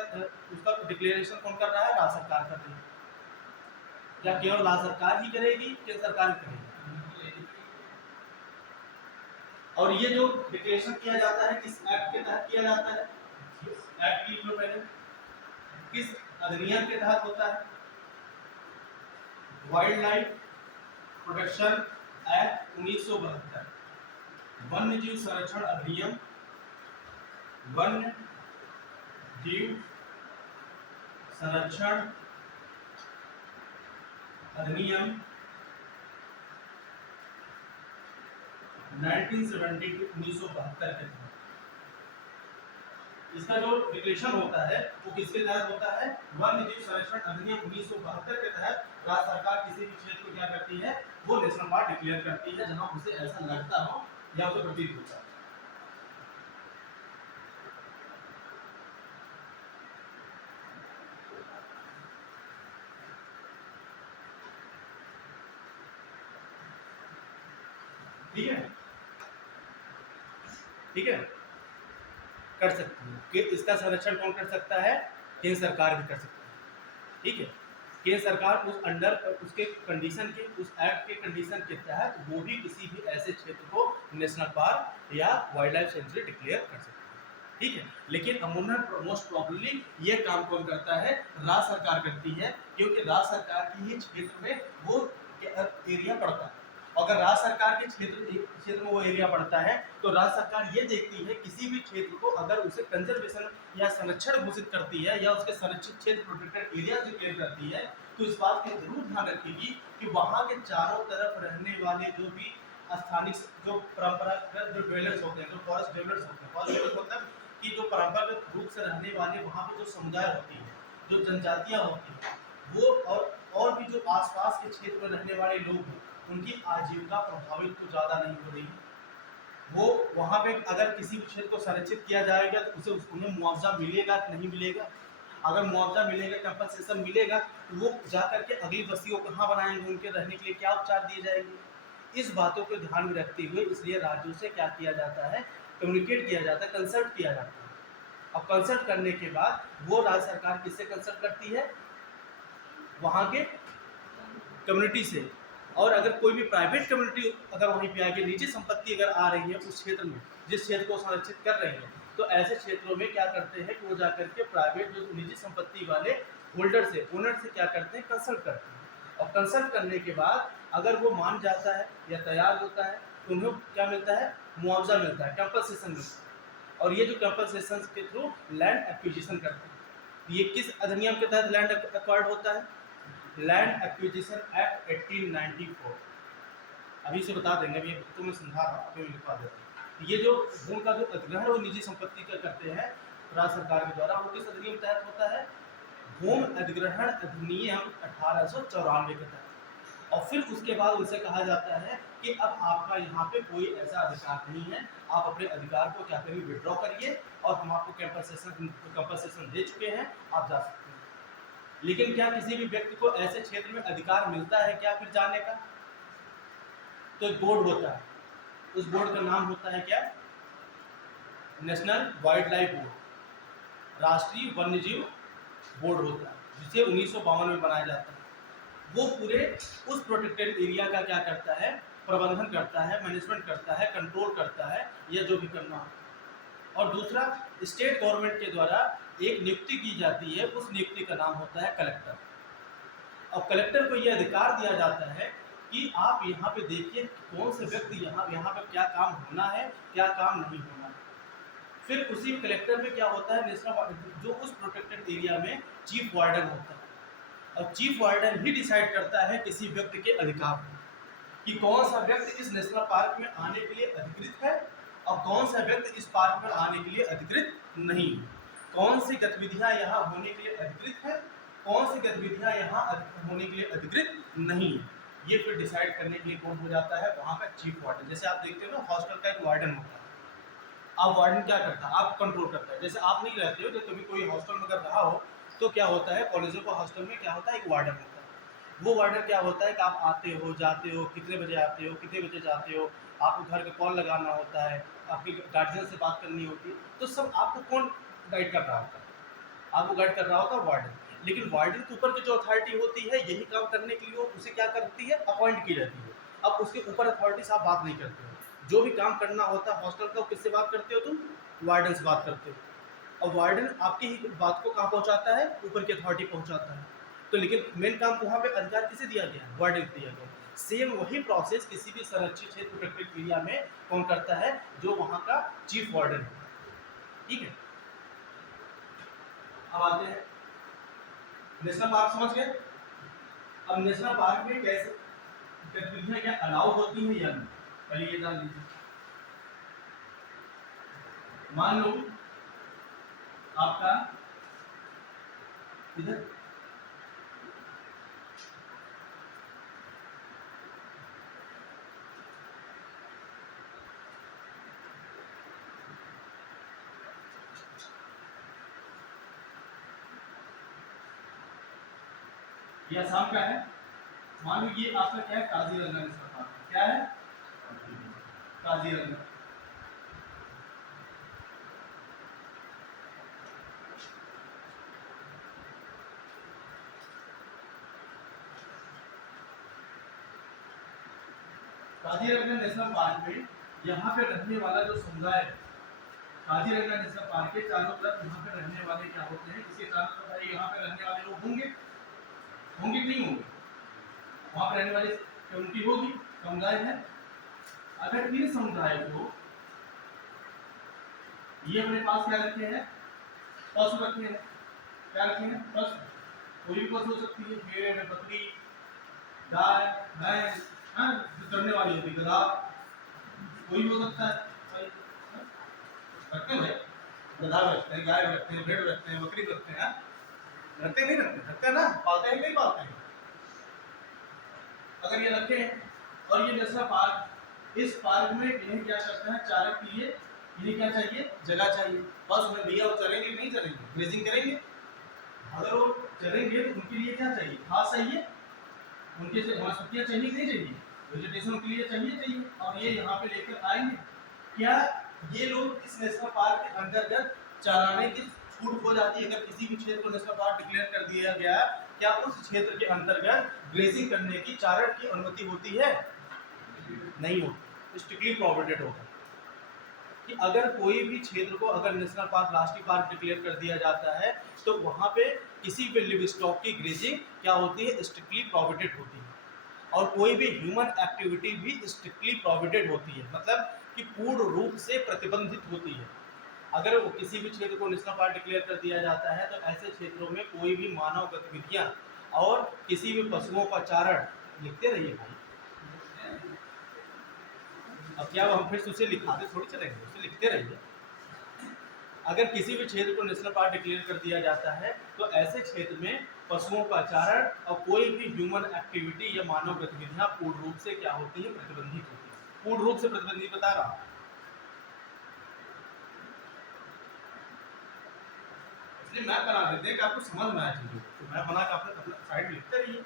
डिक्लेरेशन कौन कर रहा है? राज्य सरकार कर रही है। क्या केवल राज्य सरकार ही करेगी, केंद्र सरकार ही करेगी? और ये जो डिक्लेरेशन किया जाता है किस एक्ट के तहत किया जाता है? एक्ट लिख लो पहले, किस अधिनियम के तहत होता है? वाइल्ड लाइफ प्रोटेक्शन एक्ट 1972, वन्य जीव संरक्षण अधिनियम, वन्य जीव संरक्षण अधिनियम 1972 के तहत इसका जो डिक्लेरेशन होता है वो किसके तहत होता है? वन्य जीव संरक्षण अधिनियम 1972 के तहत राज्य सरकार किसी भी क्षेत्र को क्या करती है? वो नेशनल पार्क डिक्लेयर करती है, जहां उसे ऐसा लगता हो या उसे प्रतीत होता है। ठीक है, ठीक है, कर सकती है कि इसका संरक्षण कौन कर सकता है? केंद्र सरकार भी कर सकती है, ठीक है। केंद्र सरकार उस अंडर उसके कंडीशन के, उस एक्ट के कंडीशन के तहत वो भी किसी भी ऐसे क्षेत्र को नेशनल पार्क या वाइल्ड लाइफ सेंचुरी डिक्लेयर कर सकती है, ठीक है। लेकिन अमूमन मोस्ट प्रॉब्लली ये काम कौन करता है? राज्य सरकार करती है, क्योंकि राज्य सरकार की ही क्षेत्र में वो एरिया पड़ता है। अगर राज्य सरकार के क्षेत्र में वो एरिया पड़ता है तो राज्य सरकार ये देखती है किसी भी क्षेत्र को अगर उसे कंजर्वेशन या संरक्षण घोषित करती है या उसके संरक्षित क्षेत्र प्रोटेक्टेड एरिया डिक्लेयर करती है तो इस बात का जरूर ध्यान रखेगी कि वहाँ के चारों तरफ रहने वाले जो भी स्थानिक जो परंपरागत जो डेवलपर्स होते हैं, जो फॉरेस्ट डेवलपर्स होते हैं, फॉरेस्ट डेवलपर्स मतलब कि जो परंपरागत रूप से रहने वाले वहाँ पे जो समुदाय होती है, जो जनजातियाँ होती हैं, वो और भी जो आसपास के क्षेत्र में रहने वाले लोग हैं उनकी आजीविका प्रभावित तो ज़्यादा नहीं हो रही है। वो वहाँ पे अगर किसी भी क्षेत्र को संरक्षित किया जाएगा तो उसे उन्हें मुआवजा मिलेगा कि नहीं मिलेगा? अगर मुआवजा मिलेगा, कंपनसेशन मिलेगा तो वो जा करके अगली बस्ती को कहाँ बनाएंगे, उनके रहने के लिए क्या उपचार दिए जाएंगे? इस बातों को ध्यान में रखते हुए इसलिए राज्यों से क्या किया जाता है? कम्युनिकेट किया जाता है, कंसल्ट किया जाता है। अब कंसल्ट करने के बाद वो राज्य सरकार किससे कंसल्ट करती है? वहाँ के कम्युनिटी से। और अगर कोई भी प्राइवेट कम्युनिटी अगर वहीं पे आके निजी संपत्ति अगर आ रही है उस क्षेत्र में, जिस क्षेत्र को संरक्षित कर रही है, तो ऐसे क्षेत्रों में क्या करते हैं कि वो जाकर के प्राइवेट जो निजी संपत्ति वाले होल्डर से, ओनर से क्या करते हैं? कंसल्ट करते हैं। और कंसल्ट करने के बाद अगर वो मान जाता है या तैयार होता है तो उन्हें क्या मिलता है? मुआवजा मिलता है, कंपनसेशन मिलता है। और ये जो कंपनसेशन के थ्रू लैंड एक्विजिशन करते हैं। ये किस अधिनियम के तहत लैंड एक्वायर्ड होता है? Land acquisition act 1894। अभी से बता देंगे, अभी तो मैं समझा रहा हूँ, अभी मैं लिखवा देता हूँ। ये जो भूमि का जो अधिग्रहण वो निजी संपत्ति का करते हैं राज्य सरकार के द्वारा, वो किस अधिनियम के तहत होता है? भूमि अधिग्रहण अधिनियम 1894 के तहत। और फिर उसके बाद उनसे कहा जाता है कि अब आपका यहाँ पे कोई ऐसा अधिकार नहीं है, आप अपने अधिकार को क्या करिए? विड्रॉ करिए और हम आपको कंपनसेशन दे चुके हैं, आप जा सकते हैं। लेकिन क्या किसी भी व्यक्ति को ऐसे क्षेत्र में अधिकार मिलता है क्या फिर जाने का? तो एक बोर्ड होता है, उस बोर्ड का नाम होता है क्या? नेशनल वाइल्ड लाइफ बोर्ड, राष्ट्रीय वन्यजीव बोर्ड होता है, जिसे 1952 में बनाया जाता है। वो पूरे उस प्रोटेक्टेड एरिया का क्या करता है? प्रबंधन करता है, मैनेजमेंट करता है, कंट्रोल करता है, या जो भी करना हो। और दूसरा, स्टेट गवर्नमेंट के द्वारा एक नियुक्ति की जाती है, उस नियुक्ति का नाम होता है कलेक्टर। और कलेक्टर को यह अधिकार दिया जाता है कि आप यहाँ पे देखिए कौन से व्यक्ति यहाँ पे क्या काम होना है, क्या काम नहीं होना है। फिर उसी कलेक्टर में क्या होता है? नेशनल जो उस प्रोटेक्टेड एरिया में चीफ वार्डन होता है, और चीफ वार्डन ही डिसाइड करता है किसी व्यक्ति के अधिकार को, कि कौन सा व्यक्ति इस नेशनल पार्क में आने के लिए अधिकृत है और कौन सा व्यक्ति इस पार्क में आने के लिए अधिकृत नहीं है, कौन सी गतिविधियां यहाँ होने के लिए अधिकृत है, कौन सी गतिविधियां यहाँ होने के लिए अधिकृत नहीं है। ये फिर डिसाइड करने के लिए कौन हो जाता है? वहाँ का चीफ वार्डन। जैसे आप देखते हो ना, हॉस्टल का एक वार्डन होता है। आप वार्डन क्या करता है? आप कंट्रोल करता है। जैसे आप नहीं रहते हो, जब कभी कोई हॉस्टल में अगर रहा हो तो क्या होता है, कॉलेजों का हॉस्टल में क्या होता है? एक वार्डन होता है। वो वार्डन क्या होता है कि आप आते हो, जाते हो, कितने बजे आते हो, कितने बजे जाते हो, आपको घर का कॉल लगाना होता है, आपके गार्जियन से बात करनी होती है, तो सब आपको कौन गाइड कर रहा होता है? आपको गाइड कर रहा होता है वार्डन। लेकिन वार्डन के ऊपर की जो अथॉरिटी होती है, यही काम करने के लिए उसे क्या करती है? अपॉइंट की जाती है। अब उसके ऊपर अथॉरिटी से आप बात नहीं करते हो, जो भी काम करना होता है हॉस्टल का, किससे बात करते हो तुम? वार्डन से बात करते हो। और वार्डन आपकी ही बात को कहाँ पहुँचाता है? ऊपर की अथॉरिटी पहुँचाता है। तो लेकिन मेन काम वहाँ पे अधिकार किसे दिया गया है? वार्डन को दिया गया। सेम वही प्रोसेस किसी भी संरक्षित क्षेत्र प्रोटेक्टेड एरिया में कौन करता है? जो वहाँ का चीफ वार्डन है, ठीक है। अब आते हैं नेशनल पार्क, समझ गए? अब नेशनल पार्क में कैसे गतिविधियां क्या अलाउ होती हैं या नहीं, पहले ये जान लीजिए। मान लो आपका इधर ये आसाम का है। मान लो ये आपका क्या है? Kaziranga national park. क्या है? काजीरंगा। काजीरंगा नेशनल पार्क में यहाँ पे रहने वाला जो समुदाय है, काजीरंगा नेशनल पार्क के चारों तरफ यहाँ पे रहने वाले क्या होते हैं, इसके चारों तरफ भाई यहाँ पे रहने वाले लोग होंगे, होंगे कि नहीं होंगे? वहाँ पे रहने वाली कम्युनिटी होगी, समुदाय है। अगर इन समुदाय को ये अपने पास क्या रखे हैं, पशु रखे हैं, क्या रखे हैं, पशु। कोई भी पशु हो सकती है, भेड़, बकरी, गाय, भैंस, हाँ, जो चढ़ने वाली होती है, गधा, कोई भी हो सकता है भाई, हाँ? रखते हैं भाई, गधा रखते हैं, गाय रखते हैं, भेड़ रखते हैं, बकरी रखते हैं, रखते नहीं रखते, रखते हैं ना, पालते हैं नहीं पालते हैं। अगर ये रखे हैं और ये नेशनल पार्क, इस पार्क में इन्हें क्या करता है, चारा के लिए इन्हें क्या चाहिए, जगह चाहिए। बस उन्हें भैया वो चलेंगे नहीं चलेंगे, ग्रेजिंग करेंगे। अगर वो चलेंगे तो उनके लिए क्या चाहिए, घास चाहिए, उनके से घास पत्तियाँ चाहिए नहीं चाहिए, वेजिटेशन उनके लिए चाहिए। और ये यहाँ पे लेकर आएंगे। क्या ये लोग इस नेशनल पार्क के अंतर्गत चराने की छूट हो जाती है? अगर किसी भी क्षेत्र को नेशनल पार्क डिक्लेयर कर दिया गया, क्या उस क्षेत्र के अंतर्गत ग्रेजिंग करने की, चारण की अनुमति होती है? नहीं होती। स्ट्रिक्टली प्रोहिबिटेड होगा कि अगर कोई भी क्षेत्र को अगर नेशनल पार्क, राष्ट्रीय पार्क डिक्लेयर कर दिया जाता है तो वहाँ पे किसी भी लिव स्टॉक की ग्रेजिंग क्या होती है, स्ट्रिक्टली प्रोहिबिटेड होती है। और कोई भी ह्यूमन एक्टिविटी भी स्ट्रिक्टली प्रोहिबिटेड होती है, मतलब कि पूर्ण रूप से प्रतिबंधित होती है। अगर वो किसी भी क्षेत्र को नेशनल पार्क डिक्लेयर कर दिया जाता है तो ऐसे क्षेत्रों में कोई भी मानव गतिविधियाँ और किसी भी पशुओं का चारण, लिखते रहिए भाई, अब क्या हम फिर से उसे लिखाते थोड़ी चलेंगे, उसे लिखते रहिए। अगर किसी भी क्षेत्र को नेशनल पार्क डिक्लेयर कर दिया जाता है तो ऐसे क्षेत्र में पशुओं का चारण और कोई भी ह्यूमन एक्टिविटी या मानव गतिविधियां पूर्ण रूप से क्या होती है, प्रतिबंधित होती है। पूर्ण रूप से प्रतिबंधित बता रहा हूं, इसलिए मैप बना देते हैं कि आपको समझ में आए चीजों को। तो मैप बना के आपने अपना साइड लिखते रहिए।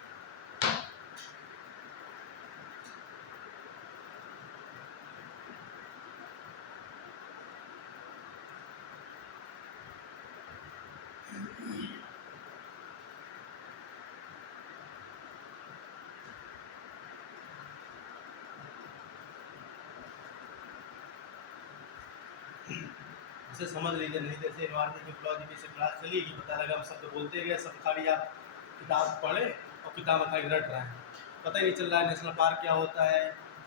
इसे समझ लीजिए, नहीं जैसे एनवायरमेंट इकोलॉजी की क्लास चली, ये पता लगा हम शब्द बोलते गए, सब खाली आप किताब पढ़े और किताब खाली रट रहे हैं, पता ही नहीं चल रहा है नेशनल पार्क क्या होता है,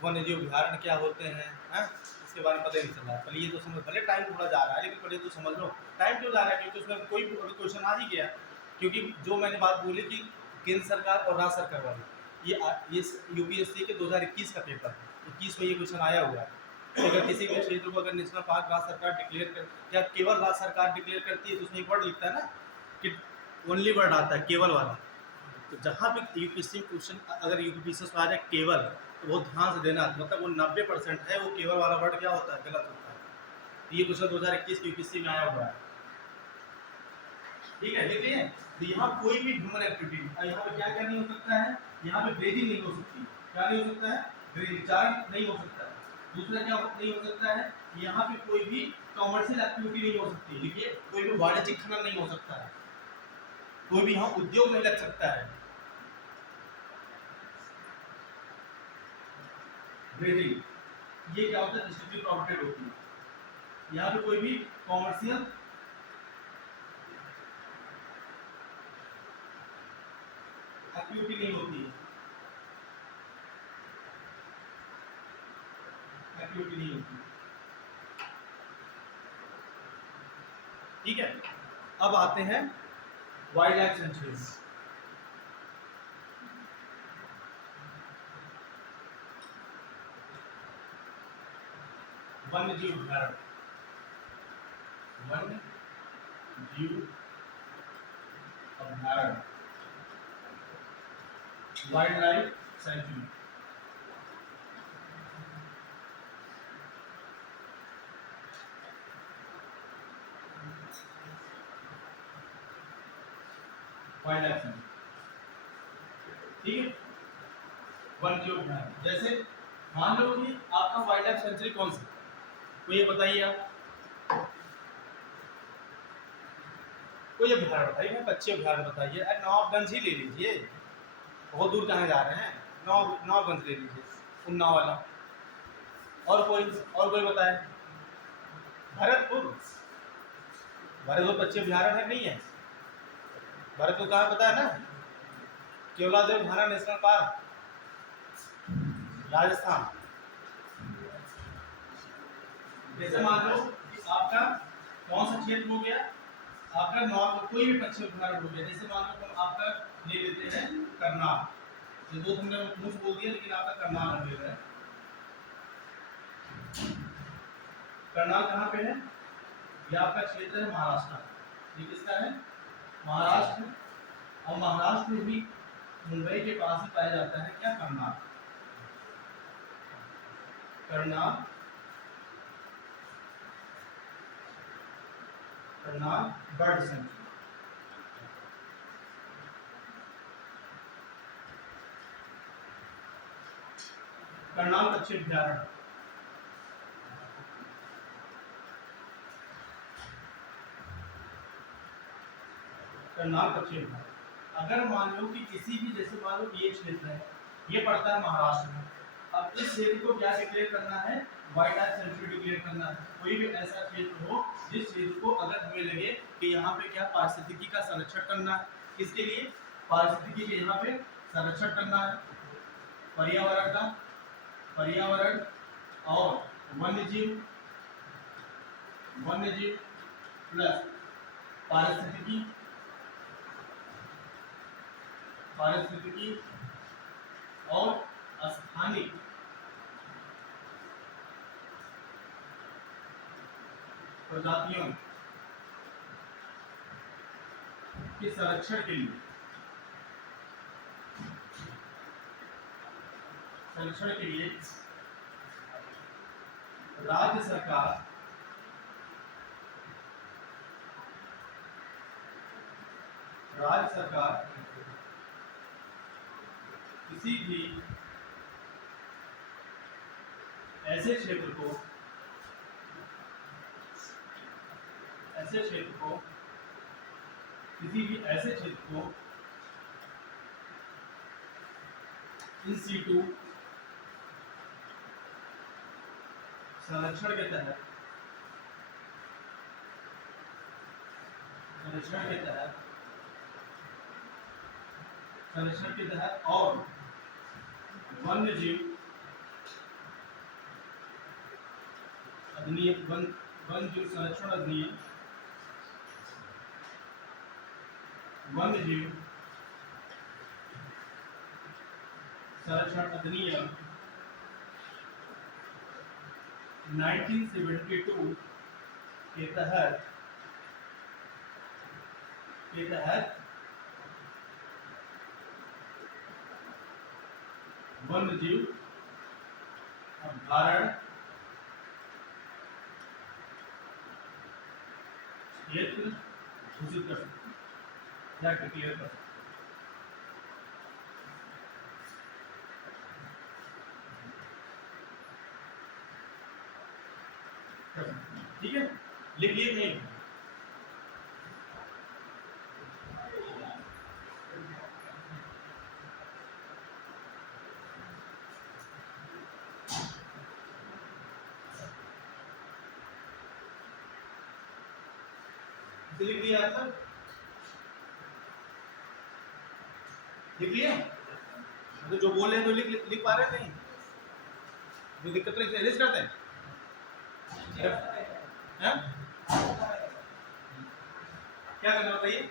वन्य जीव अभ्यारण्य क्या होते हैं, इसके बारे में पता ही नहीं चल रहा है। पहले ये तो समझ, भले टाइम थोड़ा जा रहा है लेकिन पहले तो समझ लो टाइम क्यों जा रहा है, क्योंकि उसमें कोई क्वेश्चन आ ही गया। क्योंकि जो मैंने बात बोली कि केंद्र सरकार और राज्य सरकार वाली, ये यूपीएससी के 2021 का पेपर है, 21 में ये क्वेश्चन आया हुआ है। अगर किसी भी क्षेत्र को अगर नेशनल पार्क राज्य सरकार डिक्लेयर कर, या केवल राज्य सरकार डिक्लेयर करती है तो उसमें एक वर्ड लिखता है ना कि ओनली वर्ड आता है, केवल वाला। तो जहाँ भी यूपीएससी क्वेश्चन अगर यूपीएससी में आ जाए केवल, तो बहुत ध्यान से देना, मतलब वो 90% है, वो केवल वाला वर्ड क्या होता है, गलत होता है। तो ये क्वेश्चन 2021 की यूपीएससी में आया हुआ है, ठीक है, देखिए। तो यहाँ कोई भी ह्यूमन एक्टिविटी, यहाँ पे क्या क्या नहीं हो सकता है, यहाँ पे ग्रेजिंग नहीं हो सकती, क्या नहीं हो सकता है, ग्रेजिंग, चारण नहीं हो सकता है। दूसरा क्या नहीं हो सकता है, यहाँ पे कोई भी कॉमर्शियल एक्टिविटी नहीं हो सकती, देखिए कोई भी वाणिज्यिक खनन नहीं हो सकता है, कोई भी यहाँ उद्योग नहीं लग सकता है। ग्रेडिंग ये क्या होता है, स्ट्रिक्टली प्रोहिबिटेड होती है। यहाँ पे कोई भी कॉमर्शियल एक्टिविटी नहीं होती है, एक्टिविटी नहीं होती, ठीक है। अब आते हैं वाइल्ड लाइफ सेंचुरीज। वन्य जीव अभ्यारण्य, वन्य जीव अभ्यारण्य, wild life sanctuary. Wild life sanctuary, ठीक है। वन्य जीव अभ्यारण्य जैसे मान लो कि आपका वाइल्ड लाइफ सेंचुरी कौन सा, तो ये बताइए आप, कोई अभ्यारण्य बताइए, मैं बच्चे अभ्यारण्य बताइए। अरे नवाबगंज ही ले लीजिए, बहुत दूर कहाँ जा रहे हैं, नवाबगंज ले लीजिए, उन्नाव वाला। और कोई बताए। भरतपुर, भरतपुर बच्चे अभ्यारण्य है, नहीं है। भरतपुर कहाँ पता है ना, केवलादेव भाना नेशनल पार्क, राजस्थान। जैसे मान लो कि आपका कौन सा क्षेत्र हो गया, आपका नॉर्थ, कोई भी पश्चिम अभ्यारण्य हो गया। जैसे मान लो हम आपका ले लेते हैं करनाल, ये दो तुमने मुंह से बोल दिया, लेकिन आपका करनाल हम ले रहे हैं। करनाल कहाँ पे है, ये आपका क्षेत्र है महाराष्ट्र, ये किसका है, महाराष्ट्र। और महाराष्ट्र में भी मुंबई के पास ही पाया जाता है क्या, करनाल। Karnal, Karnal bird sanctuary. करनाल पक्षी अभ्यारण्य, करनाल पक्षी अभ्यारण्य। अगर मान लो कि किसी भी, जैसे मान लो ये क्षेत्र है, ये पड़ता है महाराष्ट्र में, अब इस क्षेत्र को क्या डिक्लेयर करना है, वाइल्ड लाइफ सेंचुरी डिक्लेयर करना है। कोई भी ऐसा क्षेत्र हो जिस क्षेत्र को अगर हमें लगे कि यहाँ पे क्या पारिस्थितिकी का संरक्षण करना है, किसके लिए, पारिस्थितिकी के यहाँ पे संरक्षण करना है, पर्यावरण का, पर्यावरण और वन्यजीव, वन्यजीव प्लस पारिस्थितिकी, पारिस्थितिकी और स्थानिक प्रजातियों के संरक्षण के लिए, संरक्षण के लिए राज्य सरकार, राज्य सरकार किसी भी ऐसे क्षेत्र को, ऐसे क्षेत्र को, किसी भी ऐसे क्षेत्र को इन सीटू संरक्षण के तहत, संरक्षण के तहत, संरक्षण के तहत और वन्यजीव अधिनियम, वन्यजीव संरक्षण अधिनियम, वन्यजीव संरक्षण अधिनियम 1972 के तहत, वन्यजीव अभ्यारण्य क्षेत्र घोषित कर सकते हैं या डिक्लेयर कर सकते हैं। ठीक है, लिख लिए नहीं, लिख लिया था, लिख लिया, तो जो बोल रहे हैं तो लिख पा रहे नहीं, जो दिक्कत नहीं एरेज करते हैं, क्या करना बताइए,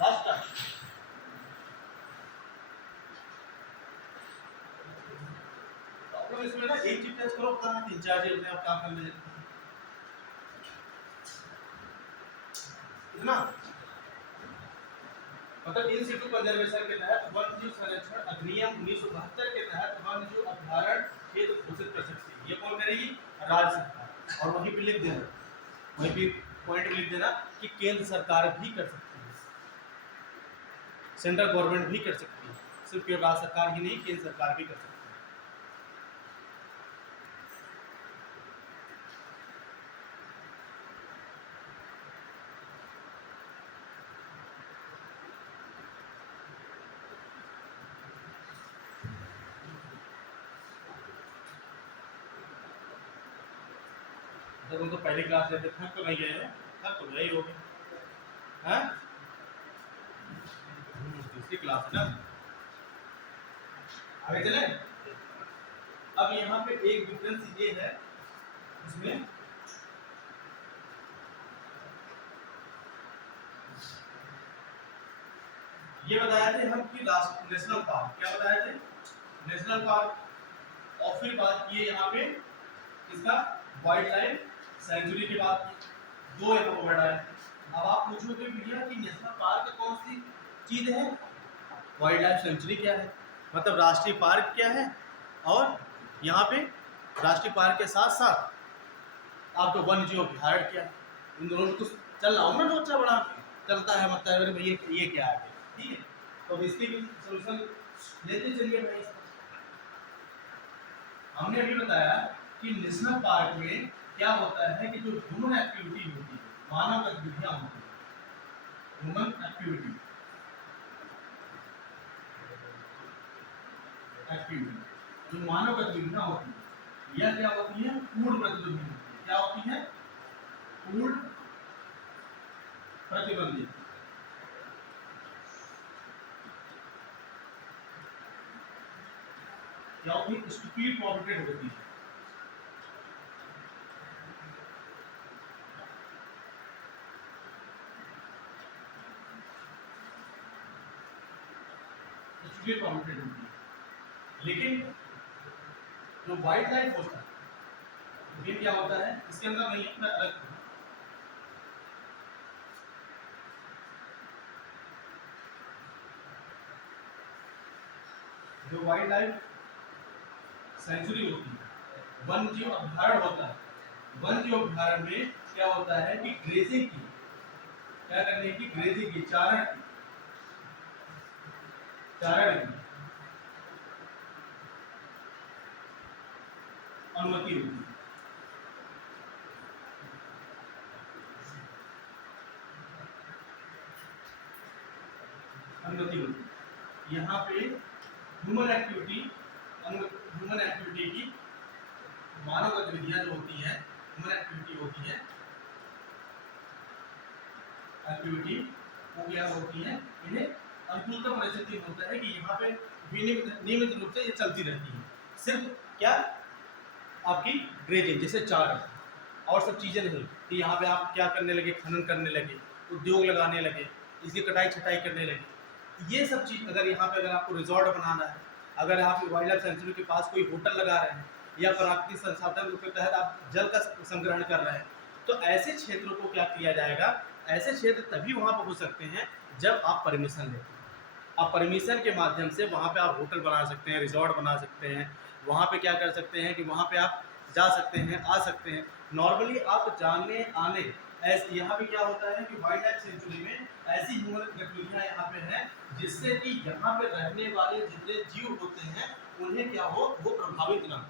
लास्ट का तो इसमें ना एक चीज टेस्ट करो, पता नहीं 3-4 चीज अपने आप काम कर ले इतना, मतलब इन सिटू कंजर्वेशन के तहत वन्यजीव संरक्षण अधिनियम 1972 के तहत वन्यजीव अभ्यारण्य क्षेत्र घोषित कर सकती है। ये कौन करेगी, राज्य सरकार। और वहीं पे लिख देना, वहीं पे पॉइंट लिख देना कि केंद्र सरकार भी कर सकती है, सेंट्रल गवर्नमेंट भी कर सकती है, सिर्फ केवल राज्य सरकार ही नहीं, केंद्र सरकार भी कर सकती है। तो तुम तो पहली क्लास लेते, थक तो नहीं गए हो? थक तो गए ही होगे, हैं? दूसरी क्लास है ना। आगे चले। अब यहाँ पे एक डिफरेंस ये है इसमें, ये बताया थे हम कि नेशनल पार्क, क्या बताए थे? National park. और फिर बात की यहाँ पे इसका वाइल्ड लाइफ सेंचुरी की बात की। दो यहाँ पर वर्ड आए। अब आप पूछोगे भैया कि नेशनल पार्क कौन सी चीज है, वाइल्ड लाइफ सेंचुरी क्या है, मतलब राष्ट्रीय पार्क क्या है, और यहाँ पे राष्ट्रीय पार्क के साथ साथ आपको वन्य जीव अभ्यारण्य क्या है। इन दोनों में कुछ चल रहा हूँ ना, बच्चा बड़ा चलता है, मतलब अरे भैया ये क्या है, ठीक है। तो अब इसके भी सोल्यूशन लेते चलिए भाई। हमने अभी बताया कि नेशनल पार्क में क्या होता है कि जो ह्यूमन एक्टिविटी होती है, मानव गतिविधियां होती है, ह्यूमन एक्टिविटी जो मानव गतिविधियां होती है, यह क्या होती है? पूर्ण प्रतिबंधित होती है। क्या होती है? पूर्ण प्रतिबंधित। क्या होती है? स्ट्रिक्टली प्रोहिबिटेड होती है। स्ट्रिक्टली प्रोहिबिटेड होती है। लेकिन जो वाइल्ड लाइफ होता है, ये क्या होता है? इसके अंदर नहीं है, अलग है। जो वाइल्ड लाइफ सेंचुरी होती है, वन्य जीव अभ्यारण्य होता है, वन्य जीव अभ्यारण्य में क्या होता है कि ग्रेजिंग की, क्या करने की? ग्रेजिंग की, चारण की, अनुमति होती है। अनुमति होती है। यहाँ पे ह्यूमन एक्टिविटी की मानव गतिविधियां जो होती है, ह्यूमन एक्टिविटी होती है, एक्टिविटी वो क्या होती है? इन्हें अनुकूलतम परिस्थिति होता है कि यहाँ पे नियमित रूप से ये चलती रहती है। सिर्फ क्या आपकी ग्रेजिंग, जैसे चारण और सब चीज़ें नहीं कि यहाँ पे आप क्या करने लगे? खनन करने लगे, उद्योग लगाने लगे, इसकी कटाई छटाई करने लगे। ये सब चीज़ अगर यहाँ पे अगर आपको रिजॉर्ट बनाना है, अगर आप वाइल्ड लाइफ सेंचुरी के पास कोई होटल लगा रहे हैं, या प्राकृतिक संसाधन के तहत आप जल का संग्रहण कर रहे हैं, तो ऐसे क्षेत्रों को क्या किया जाएगा? ऐसे क्षेत्र तभी वहाँ पर हो सकते हैं जब आप परमिशन लेते हैं। आप परमिशन के माध्यम से वहाँ पे आप होटल बना सकते हैं, रिजॉर्ट बना सकते हैं, वहाँ पे क्या कर सकते हैं कि वहाँ पे आप जा सकते हैं, आ सकते हैं। नॉर्मली आप जाने आने ऐसे यहाँ पे क्या होता है कि वाइल्ड लाइफ सेंचुरी में ऐसी ह्यूमन गतिविधियाँ यहाँ पे हैं जिससे कि यहाँ पे रहने वाले जितने जीव होते हैं उन्हें क्या हो, वो प्रभावित ना हो।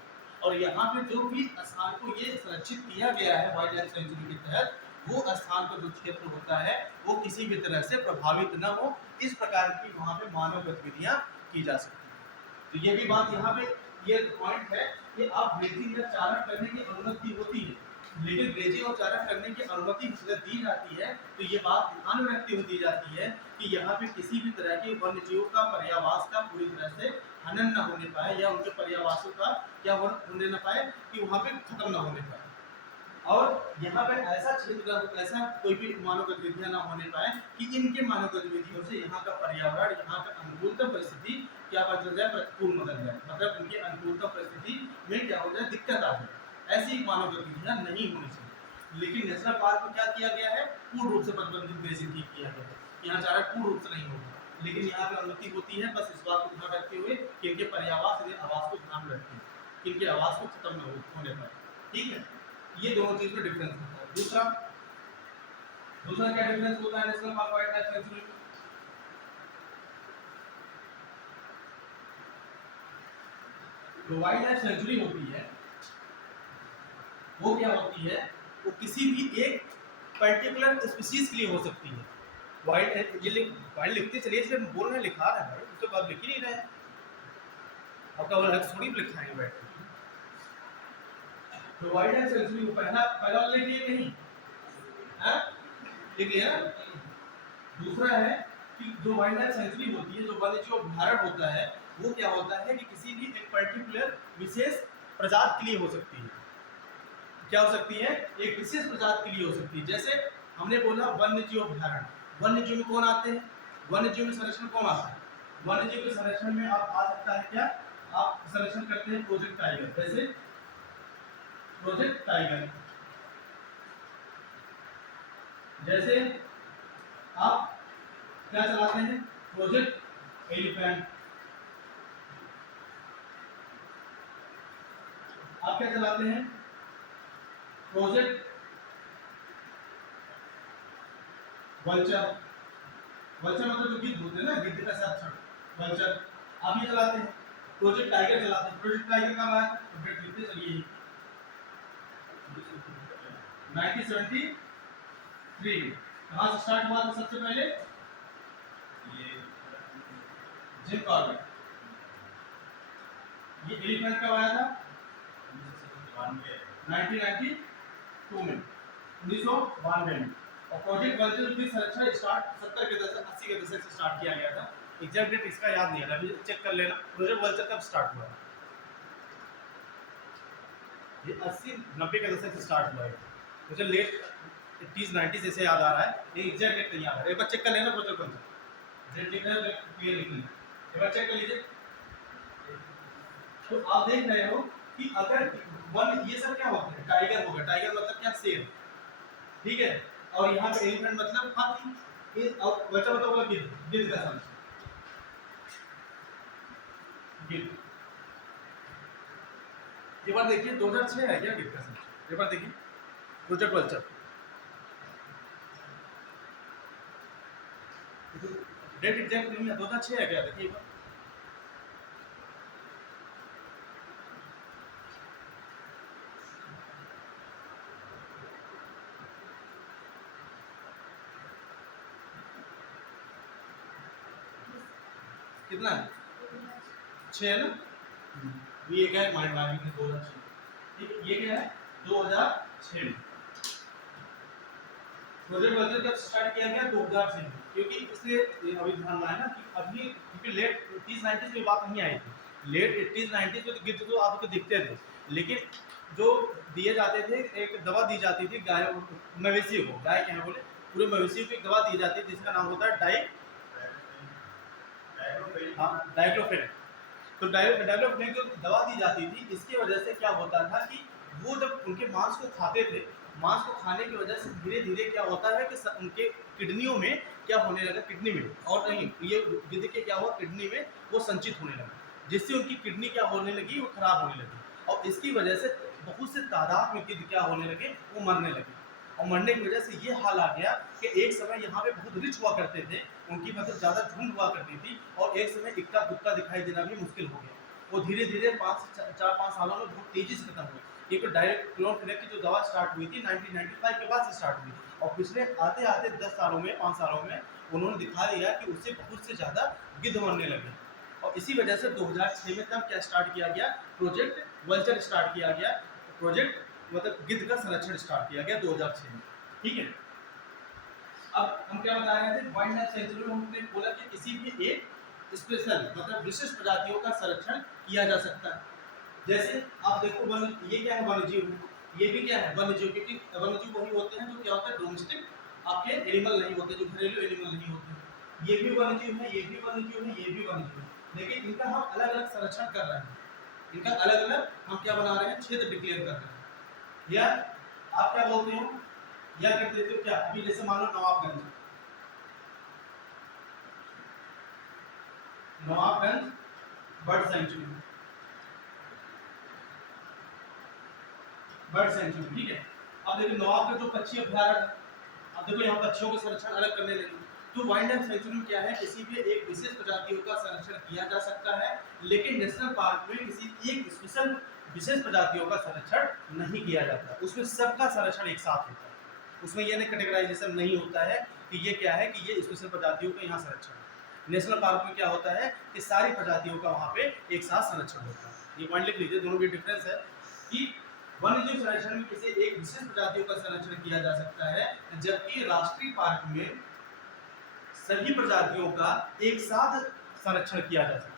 और यहाँ पे जो भी स्थान को ये सुरक्षित किया गया है वाइल्ड लाइफ सेंचुरी के तहत, वो स्थान का जो क्षेत्र होता है वो किसी भी तरह से प्रभावित न हो, इस प्रकार की वहाँ पे मानव गतिविधियाँ की जा सकती हैं। तो ये भी बात यहाँ पे ये पॉइंट है कि आप ग्रेजिंग या चारण करने की अनुमति होती है, लेकिन ग्रेजिंग और चारण करने की अनुमति अगर दी जाती है तो ये बात ध्यान में रखते हुए दी जाती है कि यहाँ पे किसी भी तरह के वन्य जीवों का पर्यावास का पूरी तरह से हनन न होने पाए, या उनके पर्यावासों का क्या होने न पाए कि वहाँ पे खत्म न होने पाए। और यहाँ पे ऐसा क्षेत्र, ऐसा कोई भी मानव गतिविधियां ना होने पाए कि इनके मानव गतिविधियों से यहाँ का पर्यावरण, यहाँ का अनुकूलतम परिस्थिति क्या बदल जाए? प्रतिकूल बदल जाए, मतलब इनके अनुकूलतम परिस्थिति में क्या हो जाए? दिक्कत आ जाए। ऐसी मानव गतिविधियां नहीं होनी चाहिए। लेकिन नेशनल पार्क में क्या किया गया है? पूर्ण रूप से प्रतिबंधित ग्रेजिंग किया गया है। यहाँ चारण पूर्ण रूप से नहीं होगा, लेकिन यहाँ पे अनुमति होती है, बस इस बात को ध्यान रखते हुए कि इनके पर्यावास, इनके आवास को ध्यान में रखते हैं, इनके आवास को खत्म न होने पाए। ठीक है, ये दोनों चीज में डिफरेंस होता है। दूसरा क्या डिफरेंस होता है national park wild life sanctuary में? जो वाइल्ड लाइफ सेंचुरी होती है वो क्या होती है? वो किसी भी एक पर्टिकुलर स्पीशीज के लिए हो सकती है। वाइल्ड लिखते चलिए, इसलिए बोल रहे हैं, लिखा रहे हैं भाई, उसके बाद लिख ही नहीं रहे हैं। आपका वो थोड़ी लिखाएंगे बैठ के। तो वाइल्ड लाइफ सेंचुरी को पहला पहला वाला लिखिए नहीं, हाँ लिख लिया। दूसरा है कि जो वाइल्ड लाइफ सेंचुरी होती है, जो वन्यजीव अभयारण्य होता है, वो क्या होता है कि किसी भी एक पर्टिकुलर विशेष प्रजाति के लिए हो सकती है। क्या हो सकती है? एक विशेष प्रजाति के लिए हो सकती है। जैसे हमने बोला वन्यजीव अभयारण्य, वन्यजीव में कौन आते हैं? वन्यजीव में संरक्षण कौन आता है? वन्यजीव के संरक्षण में आप आ सकता है क्या? आप संरक्षण करते हैं प्रोजेक्ट टाइगर। जैसे प्रोजेक्ट टाइगर, जैसे आप क्या चलाते हैं? Project elephant. आप क्या चलाते हैं? Project vulture. वल्चर मतलब जो गिद्ध होते हैं ना, गिद्ध का संरक्षण वल्चर, आप ये चलाते हैं। प्रोजेक्ट टाइगर चलाते हैं। प्रोजेक्ट टाइगर का है अपडेट लिखते चलिए 1973 कहाँ से स्टार्ट हुआ था सबसे पहले? Jim Corbett. ये एलिफेंट कब आया था? 1992 में, 1992 में। और प्रोजेक्ट वल्चर की संरक्षण स्टार्ट 70 के दशक 80 के दशक से स्टार्ट किया गया था। एग्जैक्ट डेट इसका याद नहीं है, अभी चेक कर लेना प्रोजेक्ट वल्चर कब स्टार्ट हुआ। ये 80-90 के दशक से स्टार्ट हुआ है। मुझे लेट 80s-90s ऐसे याद आ रहा है, ये एग्जैक्ट डेट नहीं याद है। एक बार चेक कर लेना प्रोजेक्ट वल्चर, डेट लिखना है क्लियर लिखना है, एक बार चेक कर लीजिए। तो आप देख रहे हो कि अगर वन, ये सब क्या होता है? टाइगर होगा, टाइगर मतलब क्या? शेर, ठीक है। और यहाँ पे एलिफेंट मतलब हाथी, ये और बचा मतलब गिद्ध, गिद्ध का संरक्षण, गिद्ध। एक बार देखिए 2006 है क्या गिद्ध का संरक्षण? एक बार देखिए प्रोजेक्ट वल्चर, डेट एग्जैक्ट नहीं है, 2006 है क्या? देखिए एक बार। कितना है? 6 है ना? ये क्या है? माइंड मार्किंग में 2006, ठीक है। ये क्या है? 2006 में। प्रोजेक्ट वल्चर जब स्टार्ट किया गया 2006 में, क्योंकि इसलिए अभी ध्यान में है ना कि अभी क्योंकि लेट 80s-90s में बात नहीं आई थी। लेट 80s-90s में तो गिद्ध तो आपको दिखते थे, लेकिन जो दिए जाते थे, एक दवा दी जाती थी गाय मवेशियों को, गाय क्या बोले, पूरे मवेशियों को एक दवा दी जाती है जिसका नाम होता है डाइक्लोफेनेक। तो डाइक्लोफेनेक जो दवा दी जाती थी, इसकी वजह से क्या होता था कि वो जब उनके मांस को खाते थे, मांस को खाने की वजह से धीरे धीरे क्या होता है कि उनके किडनियों में क्या होने लगा, किडनी में और नहीं, ये गिद्ध के क्या हुआ, किडनी में वो संचित होने लगा, जिससे उनकी किडनी क्या होने लगी, वो खराब होने लगी। और इसकी वजह से बहुत से तादाद में गिद्ध क्या होने लगे, वो मरने लगे। और मरने की वजह से ये हाल आ गया कि एक समय यहाँ पे बहुत रिच हुआ करते थे, उनकी मतलब ज़्यादा झुंड हुआ करती थी, और एक समय इक्का दुक्का दिखाई देना भी मुश्किल हो गया। वो धीरे धीरे 4-5 सालों में बहुत तेजी से खत्म हुआ। ये तो डायरेक्ट क्लोरोफेनेक की जो दवा स्टार्ट हुई थी 1995 के बाद से स्टार्ट हुई, और पिछले आते आते 10 सालों में, 5 सालों में उन्होंने दिखा दिया कि उससे बहुत से ज़्यादा गिद्ध मरने लगे। और इसी वजह से 2006 में तब क्या स्टार्ट किया गया, प्रोजेक्ट वल्चर स्टार्ट किया गया, प्रोजेक्ट मतलब गिद्ध का संरक्षण स्टार्ट किया गया 2006 में, ठीक है। अब हम क्या बता रहे थे, वाइल्ड लाइफ सेंचुरी में हमने बोला कि किसी भी एक स्पेशल मतलब विशिष्ट प्रजातियों का संरक्षण किया जा सकता है। जैसे आप देखो वन, ये क्या है, वन्यजीव, ये भी क्या है, वन्यजीव, क्योंकि वन्यजीव वही होते हैं जो क्या होता है, डोमेस्टिक आपके एनिमल नहीं होते, जो घरेलू एनिमल नहीं होते। ये भी वन्यजीव है, ये भी वन्यजीव है, ये भी वन्यजीव है, लेकिन इनका हम अलग अलग संरक्षण कर रहे हैं, इनका अलग अलग हम क्या बना रहे हैं, क्षेत्र डिक्लेयर कर रहे हैं। या आप क्या बोलते हो, या कर देते हो क्या, अभी जैसे मान लो नवाबगंज बर्ड सेंचुरी, ठीक है। अब देखिए नवाबगंज जो पक्षी अभ्यारण्य, अब देखो यहाँ पक्षियों का संरक्षण अलग करने लगे। तो वाइल्ड लाइफ सेंचुरी में क्या है, किसी भी एक विशेष प्रजातियों का संरक्षण किया जा सकता है, लेकिन नेशनल पार्क में किसी एक स्पेशल विशेष प्रजातियों का संरक्षण नहीं किया जाता, उसमें सबका संरक्षण एक साथ होता है। उसमें ये कैटेगराइजेशन नहीं होता है कि ये क्या है कि ये स्पेशल प्रजातियों का यहाँ संरक्षण है। नेशनल पार्क में क्या होता है कि सारी प्रजातियों का वहाँ पे एक साथ संरक्षण होता है। ये पॉइंट लिख लीजिए, दोनों में डिफरेंस है कि वन्य जीव संरक्षण में किसी एक विशेष प्रजातियों का संरक्षण किया जा सकता है, जबकि राष्ट्रीय पार्क में सभी प्रजातियों का एक साथ संरक्षण किया जा सकता है।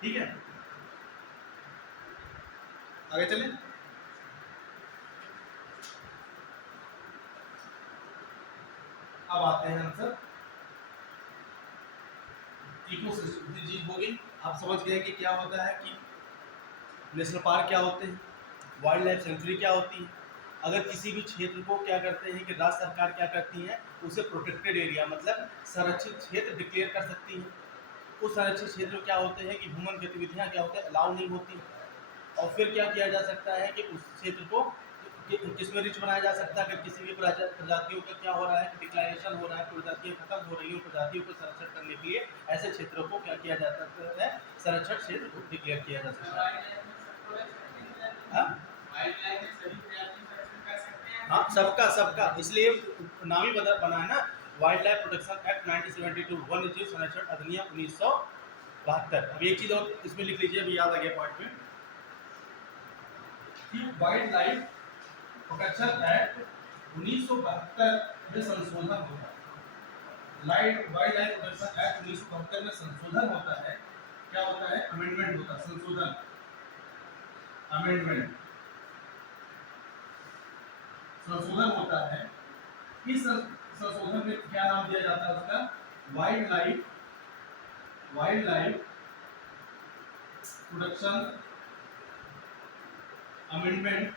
ठीक है, आगे चलें। अब आते हैं आंसर। इकोसिस्टम की चीज होगी, आप समझ गए कि क्या होता है कि नेशनल पार्क क्या होते हैं, वाइल्ड लाइफ सेंचुरी क्या होती है। अगर किसी भी क्षेत्र को क्या करते हैं कि राज्य सरकार क्या करती है, उसे प्रोटेक्टेड एरिया मतलब संरक्षित क्षेत्र डिक्लेयर कर सकती है। उस संरक्षित क्षेत्र में क्या होते हैं कि ह्यूमन गतिविधियाँ क्या होते हैं, अलाउ नहीं होती। और फिर क्या किया जा सकता है कि उस क्षेत्र को किसमें रिच बनाया जा सकता है। अगर किसी भी प्रजातियों का क्या हो रहा है, डिक्लारेशन हो रहा है, प्रजातियाँ खत्म हो रही हैं, प्रजातियों को संरक्षण करने के लिए ऐसे क्षेत्रों को क्या किया जा सकता है, संरक्षण क्षेत्र को डिक्लेयर किया जा सकता है। हाँ, सबका, इसलिए नाम ही बना है ना, वाइल्ड लाइफ प्रोटेक्शन एक्ट 1972, वन्य जीव संरक्षण अधिनियम 1972। अब एक चीज और इसमें लिख लीजिए, अभी याद आ गया पार्ट में, वाइल्ड लाइफ प्रोटेक्शन एक्ट 1972 में संशोधन होता है। वाइल्ड लाइफ प्रोटेक्शन एक्ट 1972 में संशोधन होता है। क्या होता है, अमेंडमेंट होता है, संशोधन, अमेंडमेंट, संशोधन होता है। इस संशोधन में क्या नाम दिया जाता है उसका, wild life protection amendment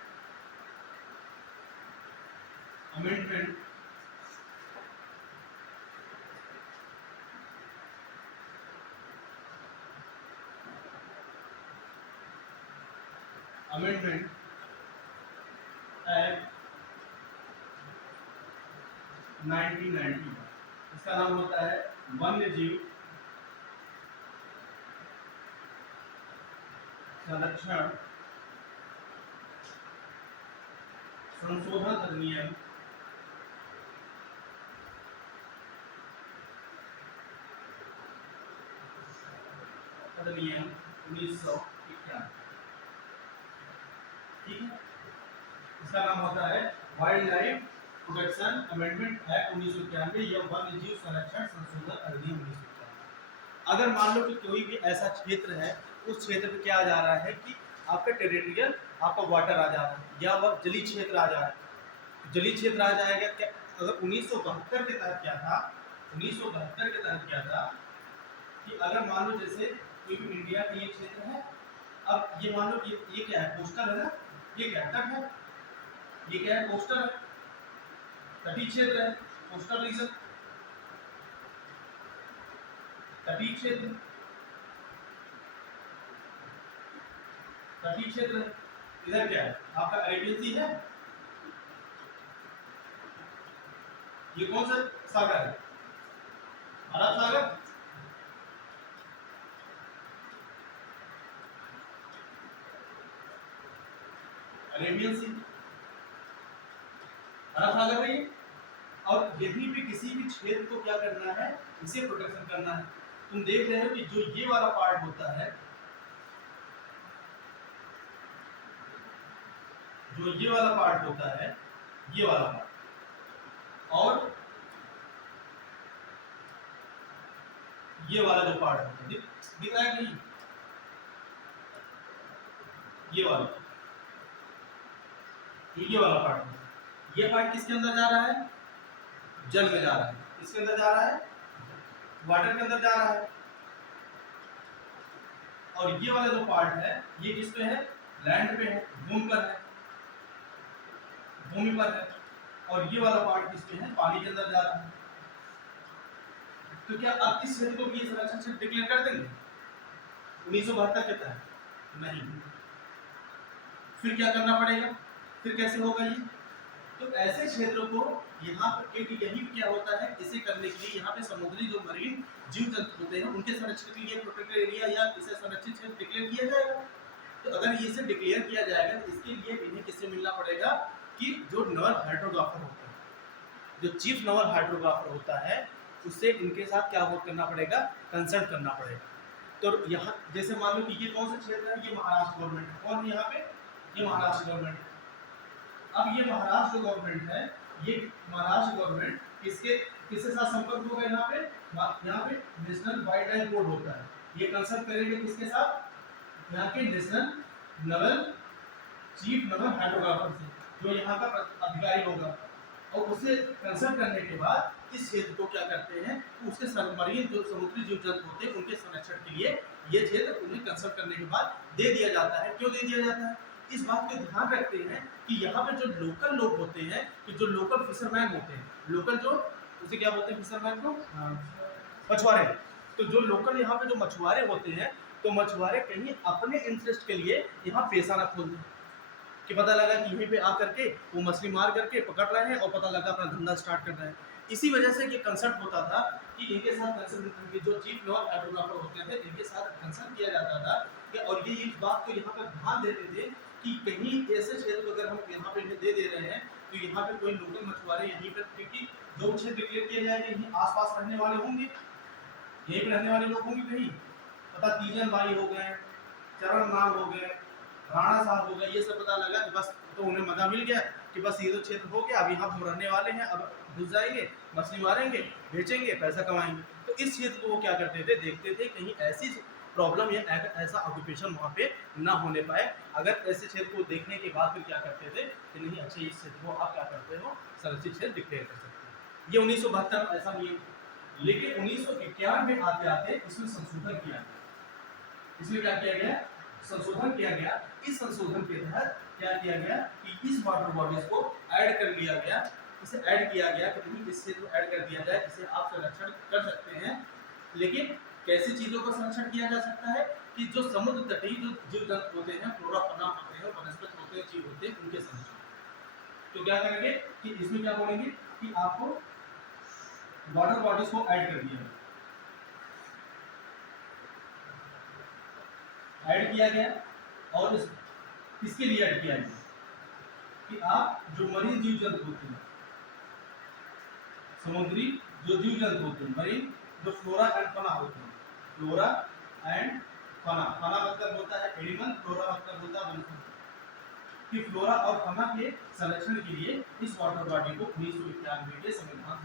act 1990। इसका नाम होता है वन्य जीव संरक्षण संशोधन अधिनियम 1991। ठीक है, इसका नाम होता है wild life protection amendment act 1991 या वन्य जीव संरक्षण संशोधन अधिनियम 1991। अगर मान लो कि कोई भी ऐसा क्षेत्र है, उस क्षेत्र में क्या आ जा रहा है कि आपका टेरिटोरियल, आपका वाटर आ जा रहा है, या वह जलीय क्षेत्र आ जा रहा है, जलीय क्षेत्र आ जाएगा। क्या अगर 1972 के तहत क्या था, 1972 के तहत क्या था कि अगर मान लो जैसे कोई भी इंडिया का ये क्षेत्र है, अब ये मान लो ये क्या है, कोस्टल है ना, ये क्या तट है, ये क्या है, कोस्टल है, तटीय क्षेत्र है, कोस्टल रीजन, तटीय क्षेत्र, तटीय क्षेत्र। इधर क्या है, आपका अरेबियन सी है, ये कौन सा सागर है, अरब सागर, अरेबियन सी, अरब सागर है ये। और यदि भी किसी भी क्षेत्र को क्या करना है, इसे प्रोटेक्शन करना है। तुम देख रहे हो कि जो ये वाला पार्ट होता है, जो ये वाला पार्ट होता है, ये वाला पार्ट, और ये वाला जो पार्ट होता है, दिख रहा है नहीं, ये वाला, ये वाला पार्ट है, ये पार्ट किसके अंदर जा रहा है, जल में जा रहा है, इसके अंदर जा रहा है, वाटर के अंदर जा रहा है। और ये वाला जो पार्ट है, ये किस पे है, लैंड पे है, भूमि पर है, भूमि पर है। और ये वाला पार्ट किस पे है, पानी के अंदर जा रहा है। तो क्या आप इस क्षेत्र को भी संरक्षण क्षेत्र डिक्लेयर कर देंगे 1972 के तहत? नहीं। फिर क्या करना पड़ेगा, फिर कैसे होगा ये? तो ऐसे क्षेत्रों को यहाँ पर यही क्या होता है, इसे करने के लिए यहाँ पे समुद्री जो मरीन जीव जंतु होते हैं, उनके संरक्षण के लिए प्रोटेक्टेड एरिया या इसे संरक्षित क्षेत्र डिक्लेयर किया जाएगा। तो अगर ये से डिक्लेयर किया जाएगा तो इसके लिए इन्हें किससे मिलना पड़ेगा कि जो नवल हाइड्रोग्राफर होता है, जो चीफ नवल हाइड्रोग्राफर होता है, उससे इनके साथ क्या वो करना पड़ेगा, कंसल्ट करना पड़ेगा। तो यहाँ जैसे मान लो कि ये कौन सा क्षेत्र है, ये महाराष्ट्र गवर्नमेंट है, कौन है यहाँ पे, ये महाराष्ट्र गवर्नमेंट है। अब ये महाराष्ट्र गवर्नमेंट है, ये महाराष्ट्र गवर्नमेंट किसके साथ संपर्क होगा, यहाँ पे नेशनल वाइल्ड लाइफ बोर्ड होता है, ये कंसल्ट करेंगे किसके साथ, यहाँ के national Naval chief Naval hydrographer से, जो यहाँ का अधिकारी होगा। और उससे कंसल्ट करने के बाद इस क्षेत्र को क्या करते हैं, उसके सबमरीन जो समुद्री जीव जंतु होते हैं उनके संरक्षण के लिए ये क्षेत्र उन्हें कंसल्ट करने के बाद दे दिया जाता है। क्यों दे दिया जाता है, इस बात को ध्यान रखते हैं कि यहाँ पे जो लोकल लोग होते हैं, कि जो लोकल फिशरमैन होते हैं, लोकल जो उसे क्या बोलते हैं फिशरमैन को, मछुआरे। तो जो लोकल यहाँ पे जो मछुआरे होते हैं, तो मछुआरे कहीं अपने इंटरेस्ट के लिए यहाँ पेशा ना खोल दें, कि पता लगा कि यहीं पे आकर के वो मछली मार करके पकड़ रहे हैं और पता लगा अपना धंधा स्टार्ट कर रहे हैं। इसी वजह से ये कंसल्ट होता था कि इनके साथ कंसल्ट, जो चीफ नवल हाइड्रोग्राफर होते थे इनके साथ कंसल्ट किया जाता था कि, और ये इस बात को यहाँ पर ध्यान देते थे कि कहीं ऐसे क्षेत्र अगर हम यहाँ पे दे रहे हैं तो यहाँ पे कोई लोकल मछुआरे यहीं पर, क्योंकि जो क्षेत्र डिक्लेयर किया जाएगा यहीं आसपास रहने वाले होंगे, यहीं पर रहने वाले लोग होंगे, कहीं पता तीजन भाई हो गए, चरण नाम हो गए, राणा साहब हो गए, ये सब पता लगा कि बस, तो उन्हें मजा मिल गया कि बस ये तो क्षेत्र हो गया, अब यहाँ हम रहने वाले हैं, अब घुस जाएंगे, मछली मारेंगे, बेचेंगे, पैसा कमाएंगे। तो इस क्षेत्र को वो क्या करते थे, देखते थे कहीं ऐसी प्रॉब्लम या ऐसा ऑक्यूपेशन वहाँ पे ना होने पाए। अगर ऐसे क्षेत्र को देखने के बाद फिर क्या करते थे कि नहीं, अच्छे इस क्षेत्र को आप क्या करते हो, संरक्षित क्षेत्र डिक्लेयर कर सकते हैं। ये 1972 ऐसा नियम। लेकिन 1951 में आते आते इसमें संशोधन किया गया। इसमें क्या किया गया, संशोधन किया गया। इस संशोधन के तहत क्या किया गया कि इस वाटर बॉडीज को ऐड कर लिया गया, इसे ऐड किया गया कि नहीं, इस क्षेत्र को ऐड कर दिया जाए, इसे आप संरक्षण कर सकते हैं। लेकिन कैसी चीजों का संरक्षण किया जा सकता है कि जो समुद्र तटीय जो जीव जंतु होते हैं, फ्लोरा फौना होते हैं, वनस्पति होते हैं, जीव होते हैं, उनके संरक्षण। तो क्या करेंगे कि इसमें क्या बोलेंगे कि आपको वाटर बॉडीज को ऐड कर दिया, ऐड किया गया। और किसके लिए ऐड किया गया कि आप जो मरीन जीव जंतु होते हैं, समुद्री जो जीव जंतु होते हैं, मरीन जो फ्लोरा एंड फना होते हैं, फ्लोरा एंड फना, फना मतलब होता है एनिमल, फ्लोरा मतलब होता है वनस्पति, कि फ्लोरा और फना के संरक्षण के लिए इस वाटर बॉडी को 1991 के संविधान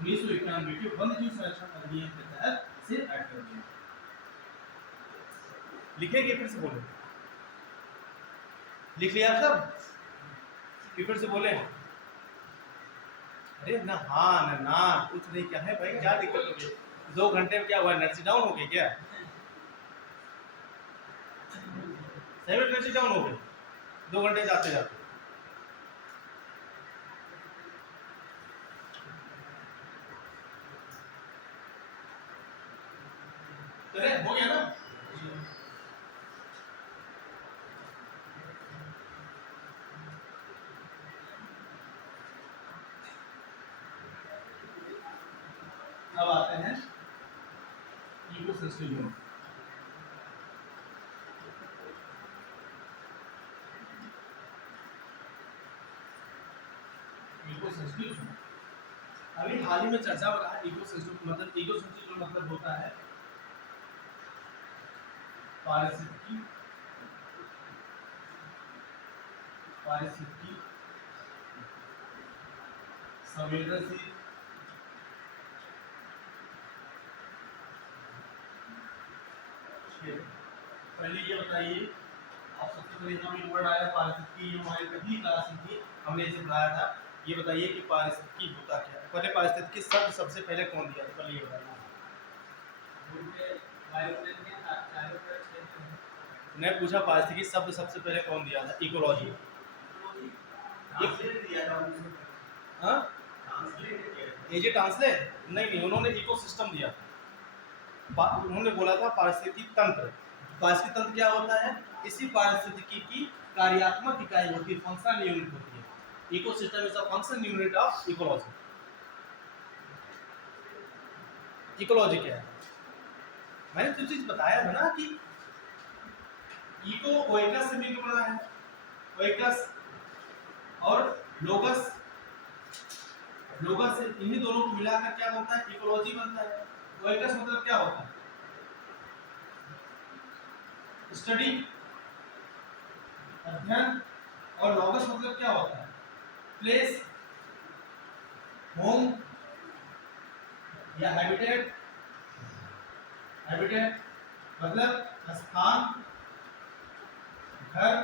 1991 के वन्य जीव संरक्षण अधिनियम के तहत इसे ऐड कर दिया। लिखेंगे, फिर से बोले, लिख लिया सब, फिर से बोले, अरे ना हाँ ना ना कुछ नहीं, क्या है भाई, क्या दिक्कत हो गई, 2 घंटे में क्या हुआ, एनर्जी डाउन हो गई क्या, सही में एनर्जी डाउन हो गई 2 घंटे जाते जाते। चले हो गया ना। अब आते हैं इकोसिस्टम में। इकोसिस्टम अभी हाल ही में चर्चा हो रहा है। इकोसिस्टम मतलब होता है पारिस्थितिकी, संवेदनशील, पहले ये बताइए, आप सबसे पहले यहाँ पे वर्ड आया पारिस्थितिकी, ये हमारी पहली क्लास में थी, हमने इसे पढ़ाया था। ये बताइए कि पारिस्थितिकी होता क्या है। पहले पारिस्थितिकी शब्द सबसे पहले कौन दिया था, पहले ये बताइए। मैं पूछा पारिस्थितिकी शब्द सबसे पहले कौन दिया था, इकोलॉजी। हाँ एजे ट्रांसलेट नहीं, उन्होंने इकोसिस्टम दिया था। उन्होंने बोला था पारिस्थितिकी तंत्र। पारिस्थितिक तंत्र क्या होता है, इसी पारिस्थितिकी की कार्यात्मक इकाई होती है, फंक्शनल यूनिट होती है। Ecosystem is a functional unit of ecology. Ecology क्या है, मैंने तो चीज बताया था ना कि इको ओइकस से मिलकर बना है, ओइकस और लोगस, लोगस से इन्हीं दोनों को मिलाकर क्या बनता है, इकोलॉजी बनता है। ओइकस मतलब क्या होता है, स्टडी, अध्ययन, और लोगस मतलब क्या होता है, प्लेस, होम या हैबिटेट, हैबिटेट मतलब स्थान, घर,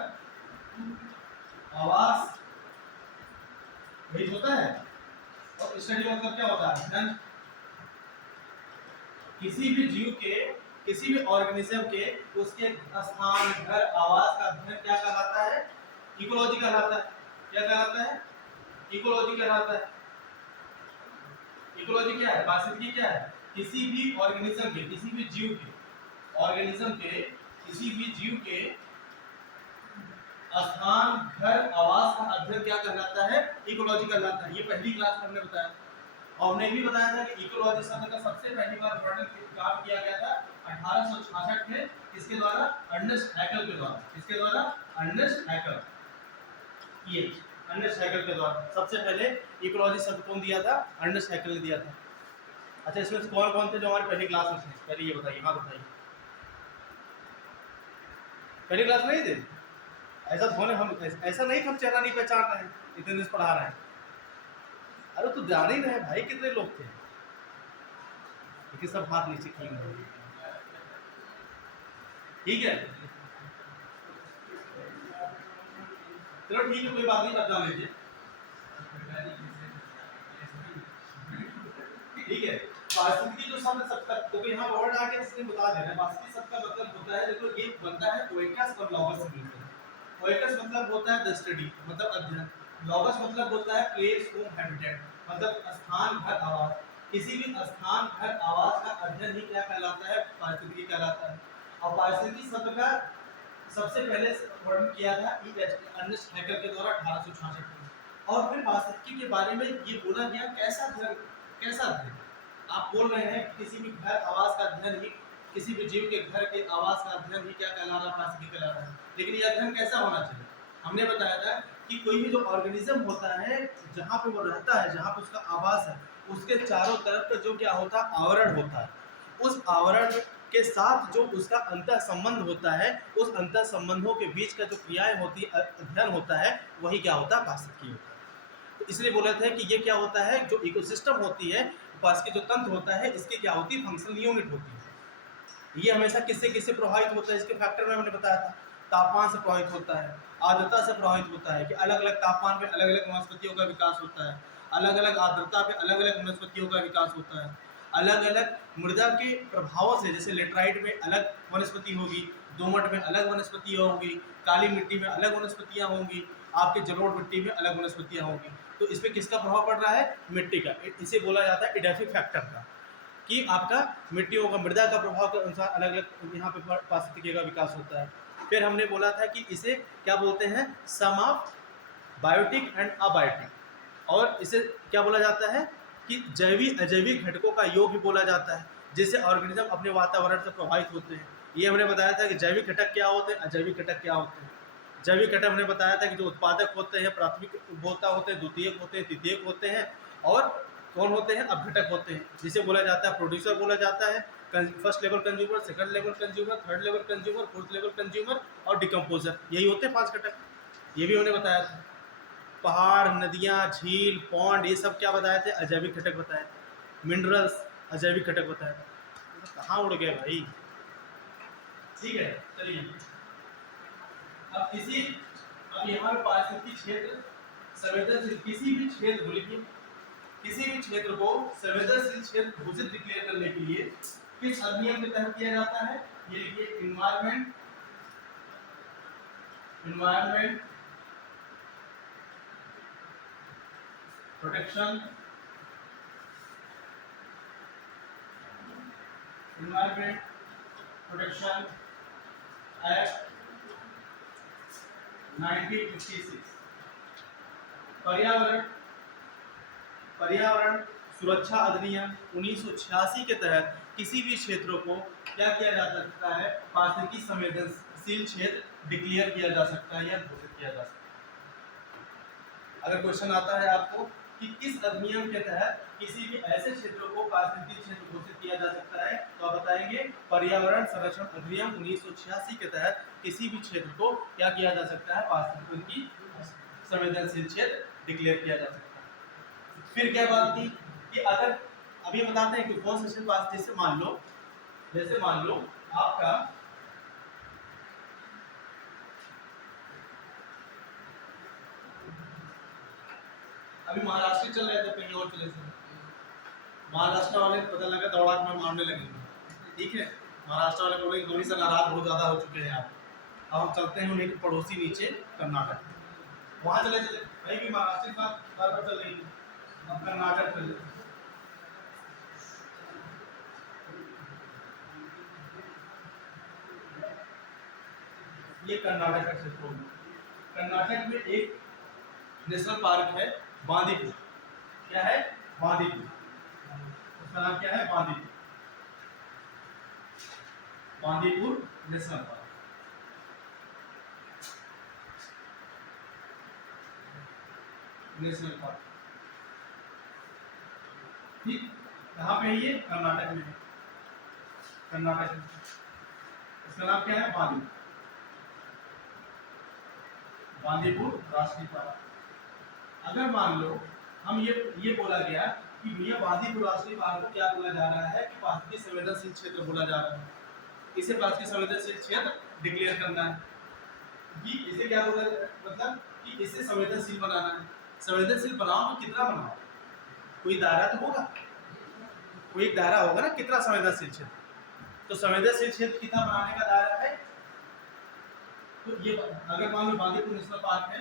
आवास, यही होता है। और स्टडी मतलब क्या होता है, अध्ययन। किसी भी जीव के, किसी भी ऑर्गेनिज्म के उसके स्थान, घर, आवास का अध्ययन क्या कहलाता है, इकोलॉजी कहलाता है। क्या कहलाता है, इकोलॉजी कहलाता है। इकोलॉजी क्या है, पारिस्थितिकी क्या है, किसी भी ऑर्गेनिज्म के, किसी भी जीव के, ऑर्गेनिज्म के किसी भी जीव के स्थान, घर, आवास का अध्ययन क्या कहलाता है, इकोलॉजी कहलाता है। ये पहली क्लास में हमने बताया। और हमने भी बताया था कि इकोलॉजी शब्द का सबसे पहली बार वर्णन काम किया गया था 1866 में, किसके द्वारा, अर्नेस्ट हैकेल के द्वारा। किसके द्वारा, अर्नेस्ट हैकेल। ये अर्नेस्ट हैकेल के द्वारा सबसे पहले इकोलॉजी शब्द कौन दिया था, अर्नेस्ट हैकेल ने दिया था। अच्छा, इसमें कौन कौन थे जो हमारे पहली क्लास में थे, पहले ये बताइए। हाँ बताइए, पहली क्लास में ही थे। ऐसा होने हम, ऐसा नहीं कि हम चेहरा नहीं पहचान रहे हैं, इतने दिन पढ़ा रहे हैं। अरे तो जान ही रहे भाई कितने लोग थे, लेकिन सब हाथ नीचे किए हुए। ठीक है, चलो ठीक है, कोई बात नहीं, अब जान लीजिए। ठीक है, पारिस्थितिकी जो शब्द सबका, तो यहाँ वर्ड आके इसने बता दे रहा है, पारिस्थितिकी शब्द का मतलब होता है, देखो ये बनता है ओइकस और लॉगस से मिलकर। ओइकस मतलब होता है द स्टडी, मतलब अध्ययन। लॉगस मतलब होता है प्लेस, होम, हैबिटेट, मतलब स्थान, घर, आवास। किसी भी स्थान, घर, आवास का अध्ययन ही क्या कहलाता है, पारिस्थितिकी कहलाता है। और पारिस्थितिकी शब्द का सबसे पहले वर्णन किया था अर्नेस्ट हैकेल के द्वारा 1866 में। और फिर पारिस्थितिकी के बारे में ये बोला गया, कैसा अध्ययन, कैसा अध्ययन। आप बोल रहे हैं किसी भी घर, आवास का अध्ययन ही, किसी भी जीव के घर के आवास का अध्ययन ही क्या कहला रहा है, पारिस्थितिकी कहला रहा है। लेकिन ये अध्ययन कैसा होना चाहिए, हमने बताया था कि कोई भी जो ऑर्गेनिज्म होता है, जहाँ पे वो रहता है, जहाँ पे उसका आवास है, उसके चारों तरफ का जो क्या होता है, आवरण होता है। उस आवरण के साथ जो उसका अंतर संबंध होता है, उस अंतर संबंधों के बीच का जो क्रियाएं होती है, अध्ययन होता है, वही क्या होता है, पारिस्थितिकी होता है। तो इसलिए बोले थे कि ये क्या होता है, जो इकोसिस्टम होती है, पारिस्थितिकी जो तंत्र होता है, इसकी क्या होती है, फंक्शनल यूनिट होती है। ये हमेशा किससे किससे प्रभावित होता है, इसके फैक्टर में हमने बताया था, तापमान से प्रभावित होता है, आर्द्रता से प्रभावित होता है, कि अलग अलग तापमान पे अलग अलग वनस्पतियों का विकास होता है, अलग अलग आर्द्रता पे अलग अलग वनस्पतियों का विकास होता है, अलग अलग मृदा के प्रभावों से, जैसे लेटराइट में अलग वनस्पति होगी, दोमट में अलग वनस्पति होगी, काली मिट्टी में अलग वनस्पतियाँ होंगी, आपके जलोढ़ मिट्टी में अलग वनस्पतियाँ होंगी। तो इस पर किसका प्रभाव पड़ रहा है, मिट्टी का। इसे बोला जाता है एडेफिक फैक्टर का, कि आपका मिट्टियों का, मृदा का प्रभाव के अनुसार अलग अलग यहाँ पे पारिस्थितिकी का विकास होता है। फिर हमने बोला था कि इसे क्या बोलते हैं, सम ऑफ बायोटिक एंड अबायोटिक, और इसे क्या बोला जाता है कि जैविक अजैविक घटकों का योग भी बोला जाता है, जिससे ऑर्गेनिज्म अपने वातावरण से प्रभावित होते हैं। ये हमने बताया था कि जैविक घटक क्या होते हैं, अजैविक घटक क्या होते हैं। जैविक घटक हमने बताया था कि जो उत्पादक होते हैं, प्राथमिक उपभोक्ता होते हैं, द्वितीयक होते हैं, तृतीयक होते हैं, और कौन होते हैं, अपघटक होते हैं, जिसे बोला जाता है प्रोड्यूसर बोला जाता है, first level consumer, second level consumer, third level consumer, fourth level consumer और डिकम्पोजर। यही होते हैं 5 घटक। ये भी हमने बताया था। पहाड़, नदियाँ, झील, पॉन्ड, ये सब क्या बताए थे, अजैविक घटक बताए थे। मिनरल्स अजैविक घटक बताए थे। तो कहाँ उड़ गए भाई। ठीक है, चलिए अब यहाँ पे पारिस्थितिकी क्षेत्र संवेदनशील, किसी भी क्षेत्र, बोलिए किसी भी क्षेत्र को संवेदनशील क्षेत्र घोषित डिक्लेयर करने के लिए किस अधिनियम के तहत किया जाता है, ये लिखिए, एनवायरमेंट प्रोटेक्शन एक्ट 1956, पर्यावरण सुरक्षा अधिनियम 1986 के तहत किसी भी क्षेत्रों को क्या किया जा सकता है, पारिस्थितिकी संवेदनशील क्षेत्र डिक्लेयर किया जा सकता है या घोषित किया जा सकता है। अगर क्वेश्चन आता है आपको कि किस अधिनियम के तहत किसी भी ऐसे क्षेत्र को पारिस्थितिक क्षेत्र घोषित किया जा सकता है, तो आप बताएंगे पर्यावरण संरक्षण अधिनियम 1986 के तहत किसी भी क्षेत्र को क्या किया जा सकता है, पारिस्थितिक संवेदनशील क्षेत्र डिक्लेयर किया जा सकता है। फिर क्या बात थी कि अगर अभी बताते हैं कि कौन सा क्षेत्र पारिस्थितिक, जैसे मान लो आपका अभी महाराष्ट्र चल रहे थे, कहीं और चले थे, महाराष्ट्र वाले पता लगा दौड़ा में मारने लगे, ठीक है, महाराष्ट्र वाले बोले धोनी से नाराज बहुत ज्यादा हो चुके हैं आप, अब हम चलते हैं उन्हीं के पड़ोसी नीचे कर्नाटक, वहां चले भाई भी महाराष्ट्र की बात बार बार चल रही है, अब कर्नाटक चले। ये कर्नाटक का क्षेत्र होगा। कर्नाटक में एक नेशनल पार्क है बांदीपुर, क्या है, बांदीपुर, उसका नाम क्या है, Bandipur, Bandipur national park. National park ठीक, कहाँ पे है ये, कर्नाटक में है, कर्नाटक में, इसका नाम क्या है, बांदीपुर, बांदीपुर राष्ट्रीय पार्क। अगर मान लो हम ये बोला गया कि भैया बांदीपुर राष्ट्रीय पार्क को क्या बोला जा रहा है कि पारिस्थितिक संवेदनशील क्षेत्र बोला जा रहा है, इसे पारिस्थितिक संवेदनशील क्षेत्र डिक्लेयर करना है कि इसे क्या बोला, मतलब कि इसे संवेदनशील बनाना है। संवेदनशील बनाओ तो कितना बनाओ, कोई दायरा तो होगा, कोई एक दायरा होगा ना, कितना संवेदनशील क्षेत्र, तो संवेदनशील क्षेत्र कितना बनाने का दायरा है, तो ये अगर मान लो बांदीपुर नेशनल पार्क है,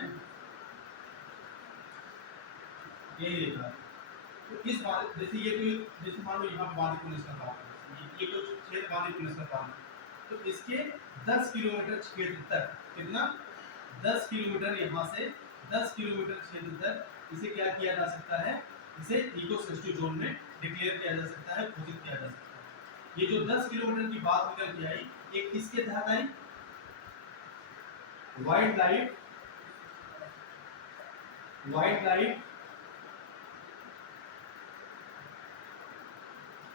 यही लिखा है, तो इस बात जैसे ये कोई, जैसे मान लो यहाँ बांदीपुर नेशनल पार्क है, ये कुछ क्षेत्र बांदीपुर नेशनल पार्क है, तो इसके 10 किलोमीटर क्षेत्र तक, कितना, 10 किलोमीटर, यहाँ से 10 किलोमीटर क्षेत्र तक इसे क्या किया जा सकता है, इसे इको सेंसिटिव जोन में डिक्लेयर किया जा सकता है, घोषित किया जा सकता है। ये जो 10 किलोमीटर की बात निकल के आई, एक किसके तहत आई, wildlife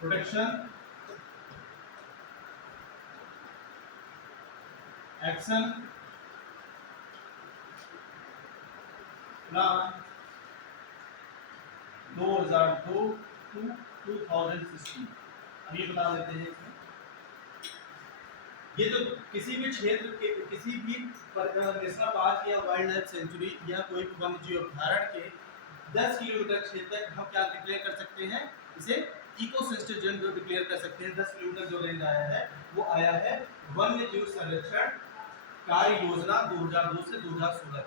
protection action plan 2002 to 2016, अब ये बता देते हैं। ये जो किसी भी क्षेत्र के, किसी भी नेशनल पार्क या वाइल्ड लाइफ सेंचुरी या कोई वन्य जीव अभ्यारण्य के 10 किलोमीटर क्षेत्र तक हम क्या डिक्लेयर कर सकते हैं, इसे इको सेंसिटिव जोन जो डिक्लेयर कर सकते हैं। 10 किलोमीटर जो रेंज आया है वो आया है वन्य जीव संरक्षण कार्य योजना 2002 से 2016,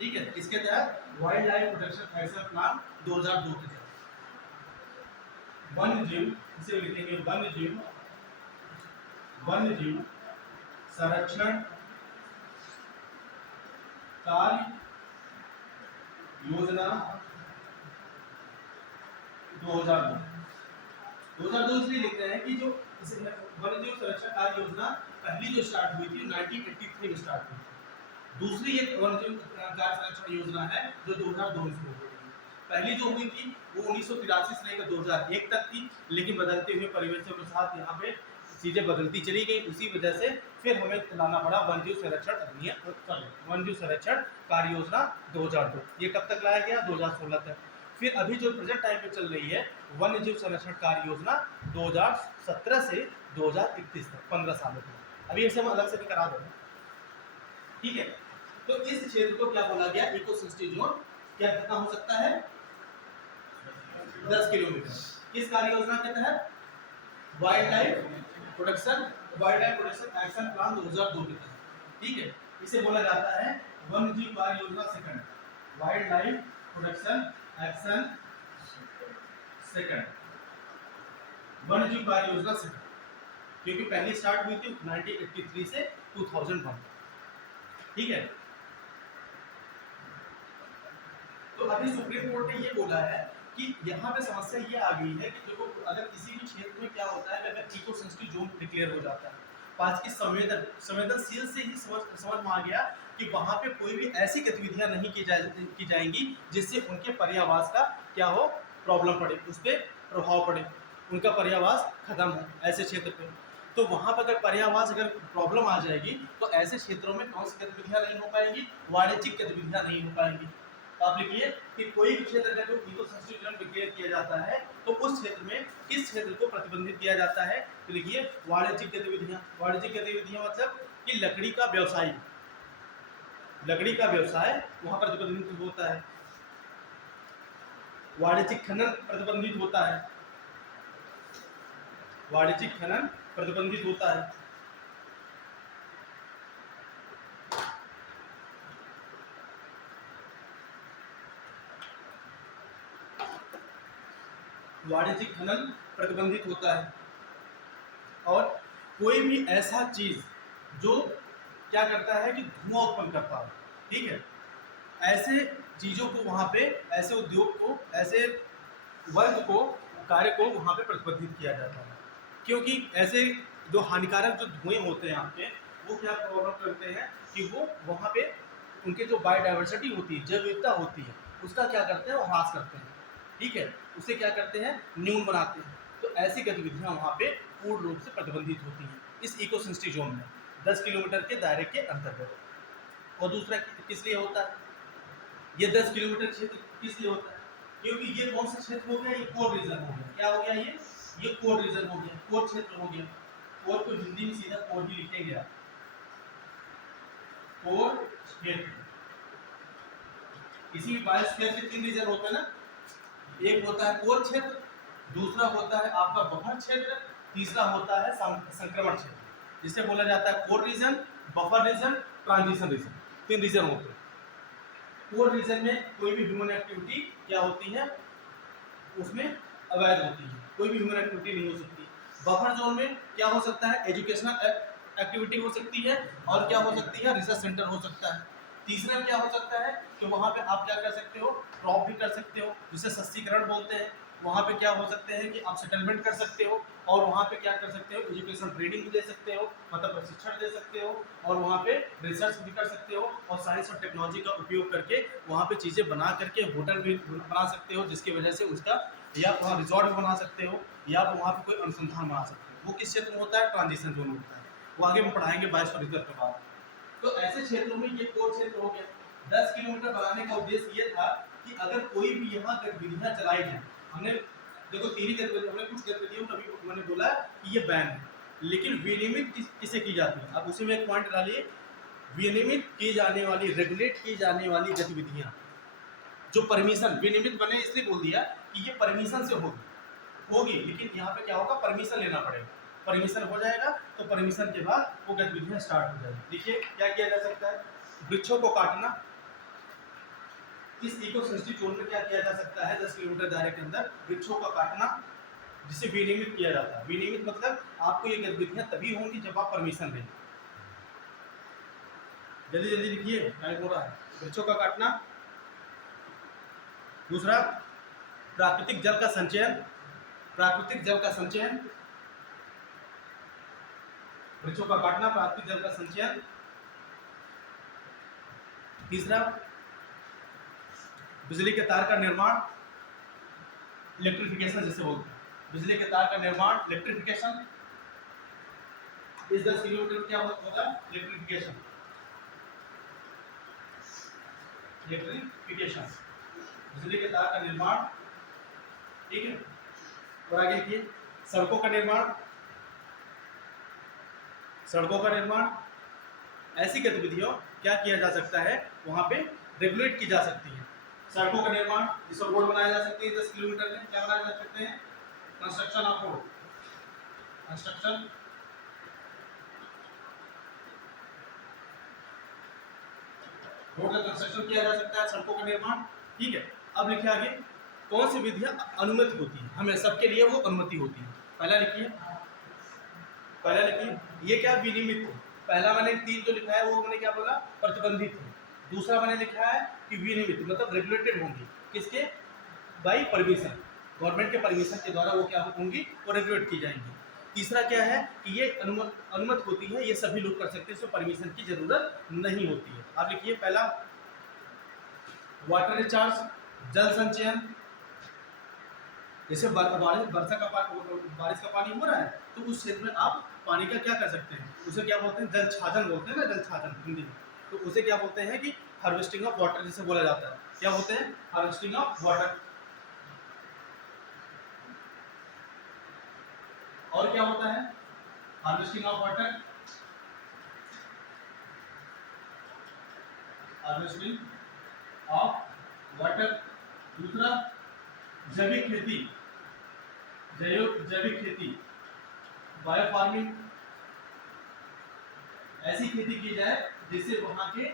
ठीक है, इसके तहत wild life protection action plan 2002 के तहत वन्य जीव, इसे लिखेंगे वन्य जीव संरक्षण कार्य योजना 2002 इसलिए लिख रहे हैं कि जो वन्य जीव संरक्षण कार्य योजना पहली जो स्टार्ट हुई थी 1983 में स्टार्ट हुई थी। दूसरी एक वन्य जीव कार्य संरक्षण योजना है जो 2002 में शुरू हुई। पहली जो हुई थी वो 1983 से लेकर 2001 तक थी, लेकिन बदलते हुए परिवेशों के साथ यहाँ पे चीजें बदलती चली गई, उसी वजह से फिर हमें लाना पड़ा वन्यजीव संरक्षण अधिनियम, वन्यजीव संरक्षण कार्य योजना 2002। ये कब तक लाया गया, 2016 तक। फिर अभी जो प्रेजेंट टाइम पे चल रही है वन्यजीव संरक्षण कार्य योजना 2017 से 2031 तक, 15 सालों तक। अभी इसे हम अलग से भी करा देंगे, ठीक है। तो इस क्षेत्र को क्या बोला गया, इको सेंसिटिव जोन, क्या कितना हो सकता है, 10 किलोमीटर। किस कार्य योजना के तहत, wild life protection action plan 2002 के तहत, ठीक है। इसे बोला जाता है वन्यजीव कार्य योजना second, wild life protection action second, वन्यजीव कार्य योजना सेकंड, क्योंकि पहली स्टार्ट हुई थी 1983 से 2001, ठीक है। तो अभी सुप्रीम कोर्ट ने ये बोला है कि यहाँ पे समस्या ये आ गई है कि देखो अगर किसी भी क्षेत्र में क्या होता है, अगर इको सेंसिटिव जोन डिक्लेयर हो जाता है 5 की संवेदनशील से ही समझ में आ गया कि वहाँ पे कोई भी ऐसी गतिविधियाँ नहीं की जाएंगी जिससे उनके पर्यावास का क्या हो, प्रॉब्लम पड़े, उस पर प्रभाव पड़े, उनका पर्यावास खत्म हो ऐसे क्षेत्र पे। तो वहाँ पर अगर पर्यावास अगर प्रॉब्लम आ जाएगी तो ऐसे क्षेत्रों में कौन सी गतिविधियाँ नहीं हो पाएंगी, वाणिज्यिक गतिविधियाँ नहीं हो पाएंगी। तो आप लिखिए कि कोई भी क्षेत्र का जो इको संस्कृतिकरण डिक्लेयर किया जाता है तो उस क्षेत्र में किस क्षेत्र को प्रतिबंधित किया जाता है, तो लिखिए वाणिज्यिक गतिविधियाँ। वाणिज्यिक गतिविधियाँ मतलब कि लकड़ी का व्यवसाय वहाँ प्रतिबंधित होता है, वाणिज्यिक खनन प्रतिबंधित होता है, वाणिज्यिक खनन प्रतिबंधित होता है। वाणिज्यिक खनन प्रतिबंधित होता है। और कोई भी ऐसा चीज जो क्या करता है कि धुआं उत्पन्न करता हो, ठीक है, ऐसे चीजों को वहां पे, ऐसे उद्योग को, ऐसे वर्ग को, कार्य को वहां पे प्रतिबंधित किया जाता है। क्योंकि ऐसे जो हानिकारक जो धुएं होते हैं आपके, वो क्या प्रॉब्लम करते हैं कि वो वहां पे उनके जो बायोडाइवर्सिटी होती है, जैव विविधता होती है, उसका क्या करते हैं, वो ह्रास करते हैं, ठीक है, उसे क्या करते हैं, न्यून बनाते हैं। तो ऐसी गतिविधियां वहां पे पूर्ण रूप से प्रतिबंधित होती हैं इस इको सेंसिटिव जोन में 10 किलोमीटर के दायरे के अंतर्गत। और दूसरा किस लिए होता है, ये 10 किलोमीटर क्षेत्र किस लिए होता है, क्योंकि ये कौन सा क्षेत्र हो गया, ये कोर रीजन हो गया। क्या हो गया, ये कोर रीजन हो गया, कोर क्षेत्र हो गया। कोर को हिंदी में सीधा कोर ही लिखेंगे आप, कोर क्षेत्र। किसी भी बायोस्फीयर के 3 रीजन होते हैं ना, एक होता है कोर क्षेत्र, दूसरा होता है आपका बफर क्षेत्र, तीसरा होता है संक्रमण क्षेत्र, जिसे बोला जाता है core region, buffer region, transition region. 3 region होते हैं। कोर रीजन में कोई भी ह्यूमन एक्टिविटी क्या होती है, उसमें अवैध होती है, कोई भी ह्यूमन एक्टिविटी नहीं हो सकती। बफर जोन में क्या हो सकता है, एजुकेशनल एक्टिविटी हो सकती है, और क्या हो सकती है, रिसर्च सेंटर हो सकता है। तीसरा क्या हो सकता है कि वहाँ पे आप क्या कर सकते हो, क्रॉप भी कर सकते हो, जिसे सस्तीकरण बोलते हैं। वहाँ पे क्या हो सकते हैं कि आप सेटलमेंट कर सकते हो, और वहाँ पे क्या कर सकते हो, एजुकेशन ट्रेनिंग भी दे सकते हो, मतलब प्रशिक्षण दे सकते हो, और वहाँ पे रिसर्च भी कर सकते हो, और साइंस और टेक्नोलॉजी का उपयोग करके वहाँ पे चीज़ें बना करके होटल भी बना सकते हो, जिसकी वजह से उसका, या वहाँ रिजॉर्ट भी बना सकते हो, या वहाँ पे कोई अनुसंधान बना सकते हो। वो किस क्षेत्र में होता है, ट्रांजिशन जोन में होता है। वो आगे हम पढ़ाएंगे बायोस्फीयर रिजर्व के बाद। तो ऐसे क्षेत्रों में ये कोर क्षेत्र हो गया। 10 किलोमीटर बनाने का उद्देश्य ये था कि अगर कोई भी यहाँ गतिविधियाँ चलाई जाए, हमने देखो 3 ही गतिविधियाँ, हमने कुछ गतिविधियों का भी मैंने बोला कि ये बैन है, लेकिन विनियमित किसे की जाती है, अब उसी में एक पॉइंट डालिए, विनियमित की जाने वाली, रेगुलेट की जाने वाली गतिविधियाँ जो परमिशन, विनियमित मैंने इसलिए बोल दिया कि ये परमिशन से होगी, लेकिन यहाँ पे क्या होगा, परमिशन लेना पड़ेगा। परमिशन हो जाएगा तो परमिशन के बाद वो गतिविधियाँ स्टार्ट हो जाएगी। देखिए क्या किया जा सकता है, वृक्षों को काटना, इस इको सेंसिटिव जोन में क्या किया जा सकता है, 10 किलोमीटर दायरे के अंदर वृक्षों का काटना, जिसे विनियमित किया जाता है। विनियमित मतलब आपको ये गतिविधियाँ तभी होंगी जब आप परमिशन दें। जल्दी जल्दी लिखिए, टाइम हो रहा है। वृक्षों का काटना, दूसरा प्राकृतिक जल का संचयन, प्राकृतिक जल का संचयन, वृक्षों का काटना, प्राकृतिक जल का संचयन। तीसरा बिजली के तार का निर्माण, इलेक्ट्रिफिकेशन जिसे बोलते हैं, बिजली के तार का निर्माण, इलेक्ट्रिफिकेशन। इस 10 किलोमीटर में क्या होगा, इलेक्ट्रिफिकेशन, इलेक्ट्रिफिकेशन, बिजली के तार का निर्माण, ठीक है। और आगे देखिए, सड़कों का निर्माण, सड़कों का निर्माण। ऐसी गतिविधियों क्या किया जा सकता है, वहां पे रेगुलेट की जा सकती है। सड़कों का निर्माण, जिससे रोड बनाया जा सकती है 10 किलोमीटर में, क्या बनाया जा सकते हैं, construction of road, construction, road का कंस्ट्रक्शन किया जा सकता है, सड़कों का निर्माण, ठीक है। अब लिखिए आगे, कौन सी विधियां अनुमति होती है, हमें सबके लिए वो अनुमति होती है। पहला लिखिए, पहला लिखिए, ये क्या, विनियमित है। पहला मैंने 3 जो लिखा है वो मैंने क्या बोला, प्रतिबंधित है। दूसरा मैंने लिखा है कि विनियमित मतलब रेगुलेटेड होंगी, किसके, बाई परमिशन, गवर्नमेंट के परमिशन के द्वारा वो क्या होंगी, वो रेगुलेट की जाएंगी। तीसरा क्या है कि ये अनुमत होती है, ये सभी लोग कर सकते हैं, इसमें परमिशन की जरूरत नहीं होती है। आप लिखिए पहला वाटर रिचार्ज, जल संचयन। जैसे बारिश का पानी हो रहा है तो उस क्षेत्र में आप पानी का क्या कर सकते हैं, उसे क्या बोलते हैं, जल छाजन बोलते हैं ना, जल छाजन हिंदी में। तो उसे क्या बोलते हैं कि हार्वेस्टिंग ऑफ वाटर जिसे बोला जाता है। क्या बोलते हैं? Harvesting of water. और क्या होता है harvesting of water? Harvesting of water. दूसरा जैविक खेती, जैविक खेती, बायो फार्मिंग। ऐसी खेती की जाए जिससे वहाँ के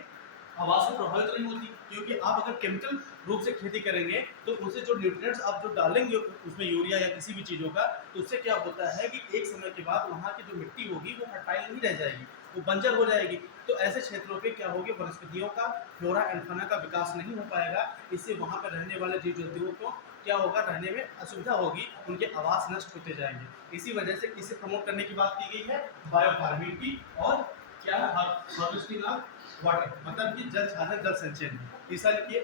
आवास को प्रभावित नहीं होती, क्योंकि आप अगर केमिकल रूप से खेती करेंगे तो उससे जो न्यूट्रिएंट्स आप जो डालेंगे उसमें यूरिया या किसी भी चीज़ों का, तो उससे क्या होता है कि एक समय के बाद वहाँ की जो मिट्टी होगी वो फर्टाइल नहीं रह जाएगी, वो बंजर हो जाएगी। तो ऐसे क्षेत्रों पे क्या होगी, वनस्पतियों का, फ्लोरा एंड फौना का विकास नहीं हो पाएगा। इससे वहाँ पर रहने वाले जीव जंतुओं को क्या होगा, रहने में असुविधा होगी, उनके आवास नष्ट होते जाएंगे। इसी वजह से इसे प्रमोट करने की बात की गई है बायो फार्मिंग की, और क्या हार्वेस्टिंग ऑफ वाटर, मतलब कि जल छाजन, जल संचयन। तीसरा लिखिए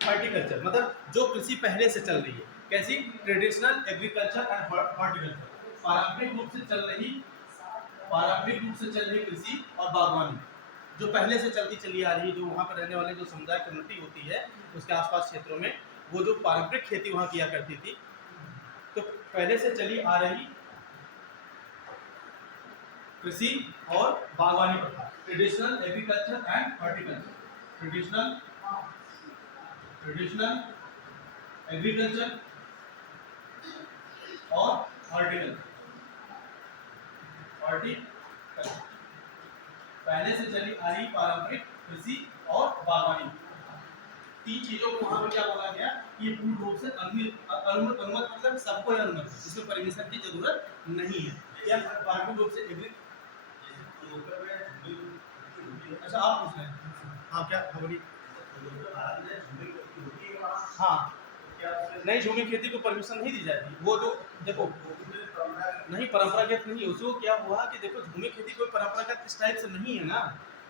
हॉर्टिकल्चर, मतलब जो कृषि पहले से चल रही है। कैसी? ट्रेडिशनल एग्रीकल्चर एंड हॉर्टिकल्चर, पारंपरिक रूप से चल रही कृषि और बागवानी, जो पहले से चलती चली आ रही है, जो वहाँ पर रहने वाले जो समुदाय कम्युनिटी होती है उसके आसपास क्षेत्रों में, वो जो पारंपरिक खेती वहाँ किया करती थी, तो पहले से चली आ रही कृषि और बागवानी प्रथा, traditional agriculture and horticulture, traditional agriculture और हॉर्टिकल्चर, पहले से चली आ रही पारंपरिक कृषि और बागवानी। तीन चीजों को वहां पर क्या बोला गया, ये पूर्ण रूप से अनुमत मतलब सबको अनुमत है, इसमें परमिशन की जरूरत नहीं है। या पारंपरिक रूप से अच्छा आप पूछ रहे हैं? हाँ क्या खबरी? हाँ नहीं, झूमी खेती को परमिशन नहीं दी जाती। वो जो देखो नहीं, परंपरागत नहीं, उसको क्या हुआ कि देखो झूमी खेती कोई परंपरागत इस टाइप से नहीं है ना।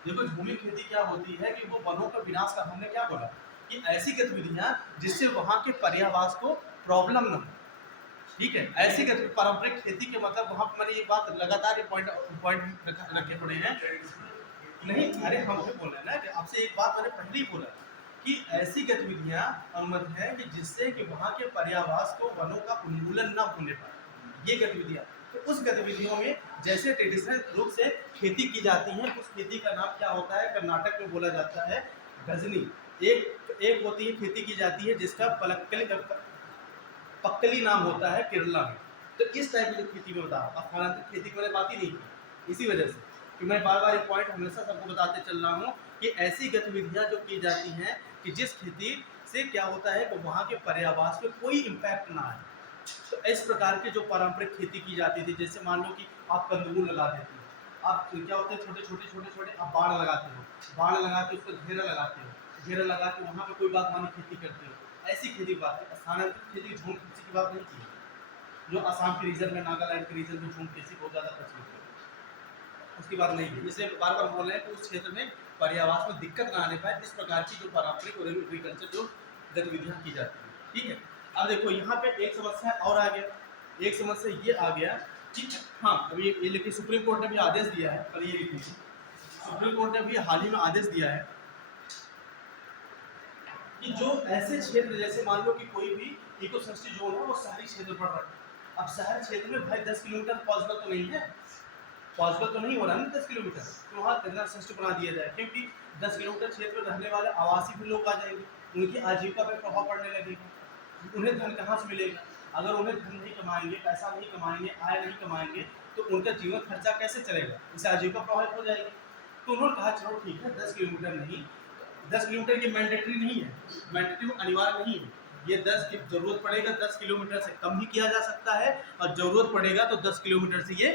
देखो झूमी खेती क्या होती है कि वो वनों का विनाश का, हमने क्या बोला कि ऐसी गतिविधियां जिससे वहाँ के पर्यावास को प्रॉब्लम न हो, ठीक है, ऐसी पारंपरिक खेती के मतलब वहाँ पर मैंने ये बात लगातार ये पॉइंट रखे पड़े हैं। नहीं अरे हम भी बोल रहे हैं ना कि आपसे एक बात मैंने पहले ही बोला कि ऐसी गतिविधियां अनुमत है कि जिससे कि वहाँ के पर्यावास को, वनों का उन्मूलन न होने पाए, ये गतिविधियां। तो उस गतिविधियों में जैसे ट्रेडिशनल रूप से खेती की जाती है, उस खेती का नाम क्या होता है, कर्नाटक में बोला जाता है गजनी। एक होती है खेती की जाती है जिसका पक्कली नाम होता है केरला में। तो इस टाइप की जो खेती में बताओ, अब स्थानांतरित खेती की मैंने बात ही नहीं की, इसी वजह से कि मैं बार बार एक पॉइंट हमेशा सबको बताते चल रहा हूँ कि ऐसी गतिविधियाँ जो की जाती हैं कि जिस खेती से क्या होता है कि वहाँ के पर्यावास में कोई इम्पैक्ट ना आए। तो इस प्रकार के जो पारंपरिक खेती की जाती थी, जैसे मान लो कि आप कंदमूल लगा देते हो, आप क्या होते हैं छोटे आप बाढ़ लगाते हो, बाढ़ लगा के उसको घेरा लगाते हो, घेरा लगा के वहाँ पे कोई बागवानी खेती करते हो, ऐसी खेती की बात है। स्थानांतरित खेती, झूम कृषि की बात नहीं की है, जो असम के रीजन में, नागालैंड के रीजन में झूम कृषि बहुत ज़्यादा प्रचलित है, उसकी बात नहीं है। इसलिए बार बार बोल रहे हैं कि उस क्षेत्र में पर्यावास में दिक्कत ना आने पाए, इस प्रकार की जो पारंपरिक और एग्रीकल्चर जो गतिविधियाँ की जाती हैं, ठीक है। अब देखो यहाँ पे एक समस्या और आ गया, एक समस्या ये आ गया कि हाँ अभी ये लिखिए, सुप्रीम कोर्ट ने भी आदेश दिया है, और ये लिखिए सुप्रीम कोर्ट ने भी हाल ही में आदेश दिया है कि जो ऐसे क्षेत्र, जैसे मान लो कि कोई भी इको सृष्टि जोन है वो शहरी क्षेत्र पर रहा है। अब शहर क्षेत्र में भाई 10 किलोमीटर पॉसिबल तो नहीं है, पॉसिबल तो नहीं हो रहा है ना 10 किलोमीटर, तो वहाँ इतना सिस्टम बना दिया जाए, क्योंकि 10 किलोमीटर क्षेत्र में रहने वाले आवासी भी लोग आ जाएंगे, उनकी आजीविका पर प्रभाव पड़ने लगेगा, उन्हें धन कहाँ से मिलेगा? अगर उन्हें धन नहीं कमाएंगे, पैसा नहीं कमाएंगे, आय नहीं कमाएंगे, तो उनका जीवन खर्चा कैसे चलेगा? इससे आजीविका प्रभावित हो जाएगी। तो उन्होंने कहा चलो ठीक है 10 किलोमीटर नहीं, 10 किलोमीटर ये मैंडेटरी नहीं है, मैंडेटरी अनिवार्य नहीं है, ये 10 की जरूरत पड़ेगा 10 किलोमीटर से कम भी किया जा सकता है, और जरूरत पड़ेगा तो 10 किलोमीटर से ये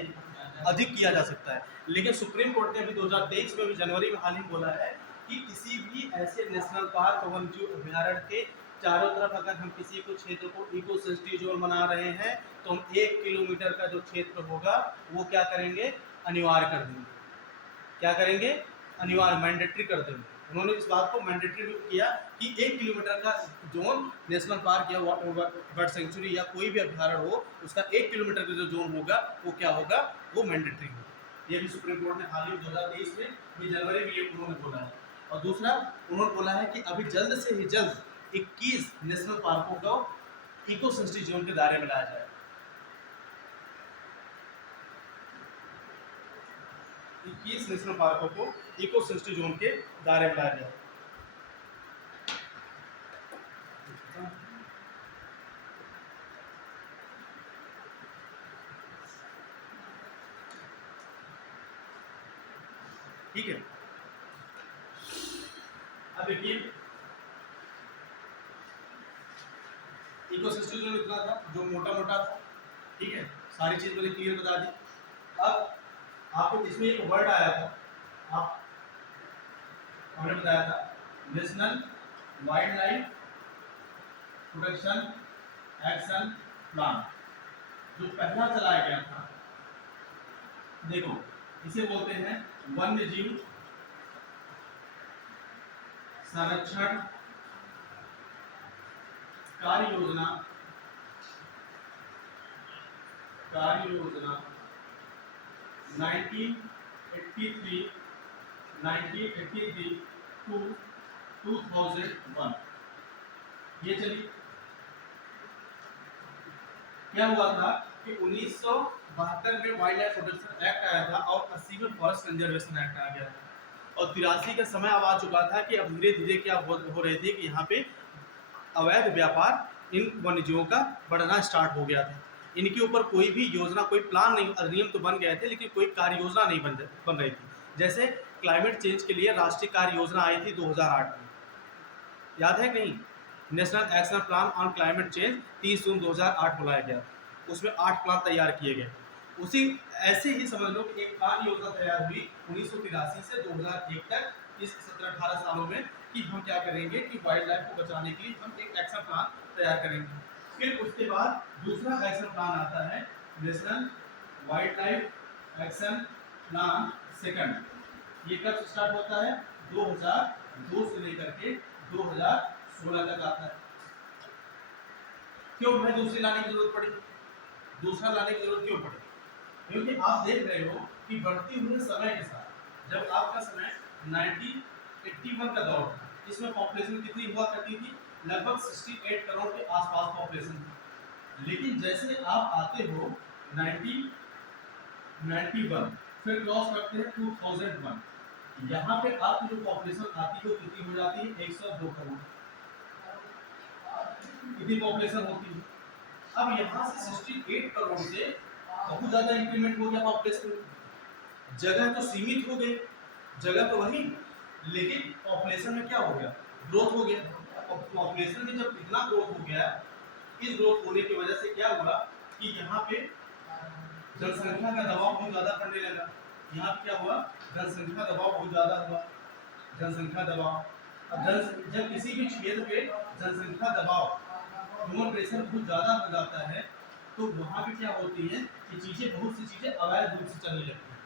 अधिक किया जा सकता है। लेकिन सुप्रीम कोर्ट ने अभी 2023 में भी जनवरी में हाल ही बोला है कि किसी भी ऐसे नेशनल पार्क और वन्यजीव अभ्यारण्य के चारों तरफ अगर हम किसी को क्षेत्र को इको सेंसिटिव जोन बना रहे हैं तो हम 1 किलोमीटर का जो क्षेत्र होगा वो क्या करेंगे, अनिवार्य कर देंगे। क्या करेंगे, अनिवार्य, मैंडेटरी कर देंगे। उन्होंने इस बात को मैंडेटरी किया कि 1 किलोमीटर का जोन नेशनल पार्क या बर्ड सेंचुरी या कोई भी अभ्यारण्य हो, उसका 1 किलोमीटर का जो जोन होगा वो क्या होगा, वो मैंडेटरी होगा। ये भी सुप्रीम कोर्ट ने हाल ही 2023 में जनवरी में ये उन्होंने बोला है। और दूसरा उन्होंने बोला है कि अभी जल्द से ही जल्द 21 नेशनल पार्कों को इको सेंसिटिव जोन के दायरे में लाया जाए। 21 नेशनल पार्कों को इको सेंसिटिव जोन के दायरे में लाया जाए। ठीक है, अब देखिए इको सेंसिटिव जोन इतना था जो मोटा मोटा था, ठीक है, सारी चीज मैंने क्लियर बता दी। अब आपको इसमें एक वर्ड आया था, आप हमने बताया था national wild life protection action plan, जो पहला चलाया गया था। देखो इसे बोलते हैं वन्य जीव संरक्षण कार्य योजना 1983 टू 2001 ये चली। क्या हुआ था कि 1972 में वाइल्ड लाइफ प्रोटेक्शन एक्ट आया था और 80 में फॉरेस्ट कंजर्वेशन एक्ट आ गया था, और 83 का समय अब आ चुका था कि अब धीरे धीरे क्या हो रही थी कि यहाँ पे अवैध व्यापार इन वन्यजीवों का बढ़ना स्टार्ट हो गया था। इनके ऊपर कोई भी योजना, कोई प्लान नहीं, अधिनियम तो बन गए थे लेकिन कोई कार्य योजना नहीं बन रही थी। जैसे क्लाइमेट चेंज के लिए राष्ट्रीय कार्य योजना आई थी 2008 में, याद है कहीं, national action plan on climate change 30 जून 2008 बुलाया गया, उसमें 8 प्लान तैयार किए गए। उसी ऐसे ही समझ लो कि एक कार्य योजना तैयार हुई 1983 से 2001 तक, इस 17-18 सालों में, कि हम क्या करेंगे कि वाइल्ड लाइफ को बचाने के लिए हम एक एक्शन प्लान तैयार करेंगे। फिर उसके बाद दूसरा एक्शन प्लान आता है national wild life action plan second. ये कब स्टार्ट होता है, 2002 से लेकर के 2016 तक आता है। क्यों भाई दूसरी लाने की जरूरत पड़ी, दूसरा लाने की जरूरत क्यों पड़ी? क्योंकि आप देख रहे हो कि बढ़ती हुए समय के साथ, जब आपका समय 1981 का दौर था, इसमें पॉपुलेशन कितनी हुआ करती थी, लगभग 68 करोड़ के आसपास पॉपुलेशन थी। लेकिन जैसे आप आते हो 1991, फिर क्रॉस करते हैं 2001, यहाँ पे आपकी जो पॉपुलेशन आती है कितनी हो जाती है, 102 करोड़, कितनी पॉपुलेशन होती है। अब यहाँ से 68 करोड़ से बहुत ज्यादा इंक्रीमेंट हो गया पॉपुलेशन, जगह तो सीमित हो गई, जगह तो वही, लेकिन पॉपुलेशन में क्या हो गया, ग्रोथ हो गया। पॉपुलेशन में जब इतना ग्रोथ हो गया, इस ग्रोथ होने की वजह से क्या हुआ कि यहाँ पे जनसंख्या का दबाव बहुत ज्यादा पड़ने लगा। यहाँ पे क्या हुआ, जनसंख्या दबाव बहुत ज्यादा हुआ, जनसंख्या दबाव। अब जब किसी भी क्षेत्र पे जनसंख्या दबाव, ह्यूमन प्रेशर बहुत ज्यादा हो जाता है, तो वहाँ पे क्या होती है कि चीजें, बहुत सी चीजें अवैध रूप से चलने लगती हैं।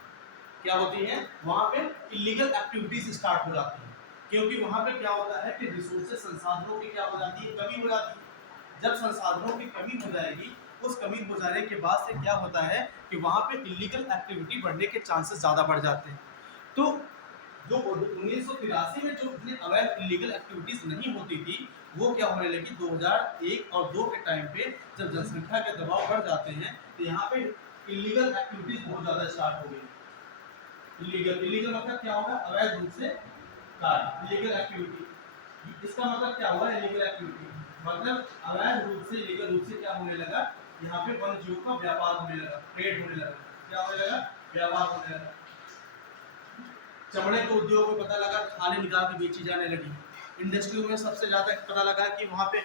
क्या होती है, वहाँ पे इलीगल एक्टिविटीज स्टार्ट हो जाती है, क्योंकि वहाँ पे क्या होता है कि रिसोर्सेज, संसाधनों की क्या हो जाती है, कमी हो जाती है। जब संसाधनों की कमी हो जाएगी, उस कमी हो जाने के बाद से क्या होता है कि वहाँ पे इलीगल एक्टिविटी बढ़ने के चांसेस ज़्यादा बढ़ जाते हैं। तो जो 1983 में जो इतने अवैध इलीगल एक्टिविटीज़ नहीं होती थी, वो क्या होने लगी 2001 और 2 के टाइम पे, जब जनसंख्या के दबाव बढ़ जाते हैं, तो यहाँ पे इलीगल एक्टिविटीज़ बहुत ज़्यादा स्टार्ट हो गई। इलीगल मतलब क्या होगा, अवैध रूप से कार्य, इलीगल एक्टिविटी। इसका मतलब क्या हुआ, इलीगल एक्टिविटी मतलब अवैध रूप से, इलीगल रूप से क्या होने लगा, यहाँ पे वन्य जीवों का व्यापार होने लगा, ट्रेड होने लगा। क्या होने लगा, व्यापार होने लगा। चमड़े के उद्योग में पता लगा खाने निकाल के बेची जाने लगी। इंडस्ट्रियों में सबसे ज़्यादा पता लगा कि वहाँ पे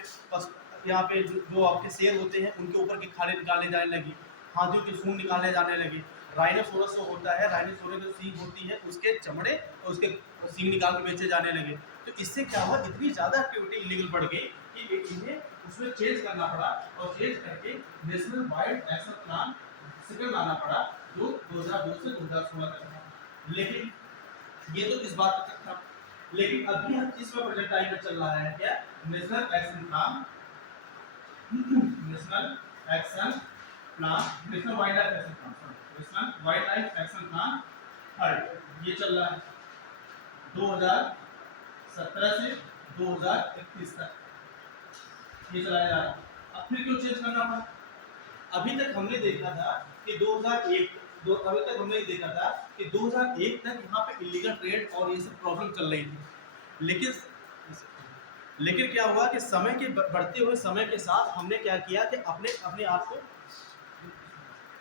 यहाँ पे जो आपके शेर होते हैं उनके ऊपर की खाने निकालने जाने लगी, हाथियों की सूंड निकालने जाने लगी। राइनोसोरस जो होता है, राइनोसोरस जो सींग होती है, उसके चमड़े और उसके सींग निकाल के बेचे जाने लगे। तो इससे क्या हुआ, इतनी ज़्यादा एक्टिविटी इलीगल बढ़ गई कि इन्हें उसमें चेंज करना पड़ा और चेंज करके national wild action plan second लाना पड़ा जो 2002 से 2016 तक था। लेकिन ये तो इस बात तक था, लेकिन अभी हम इसमें प्रेजेंट टाइम में चल रहा है क्या, national action plan, national action plan, national wild life action plan, national wild life action plan third, ये चल रहा है 2017 से 2031 तक ये चलाया जा रहा है। अब फिर क्यों चेंज करना पड़ा? अभी तक हमने देखा था कि 2001 अभी तक हमने देखा था कि 2001 तक यहाँ पे इलीगल ट्रेड और ये सब प्रॉब्लम चल रही थी, लेकिन क्या हुआ कि समय के बढ़ते हुए समय के साथ हमने क्या किया कि अपने आप को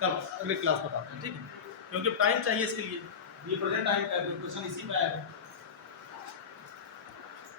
कल अगले क्लास बताते हैं, ठीक है, क्योंकि टाइम चाहिए इसके लिए, ये प्रेजेंट टाइम का क्वेश्चन इसी पे आएगा।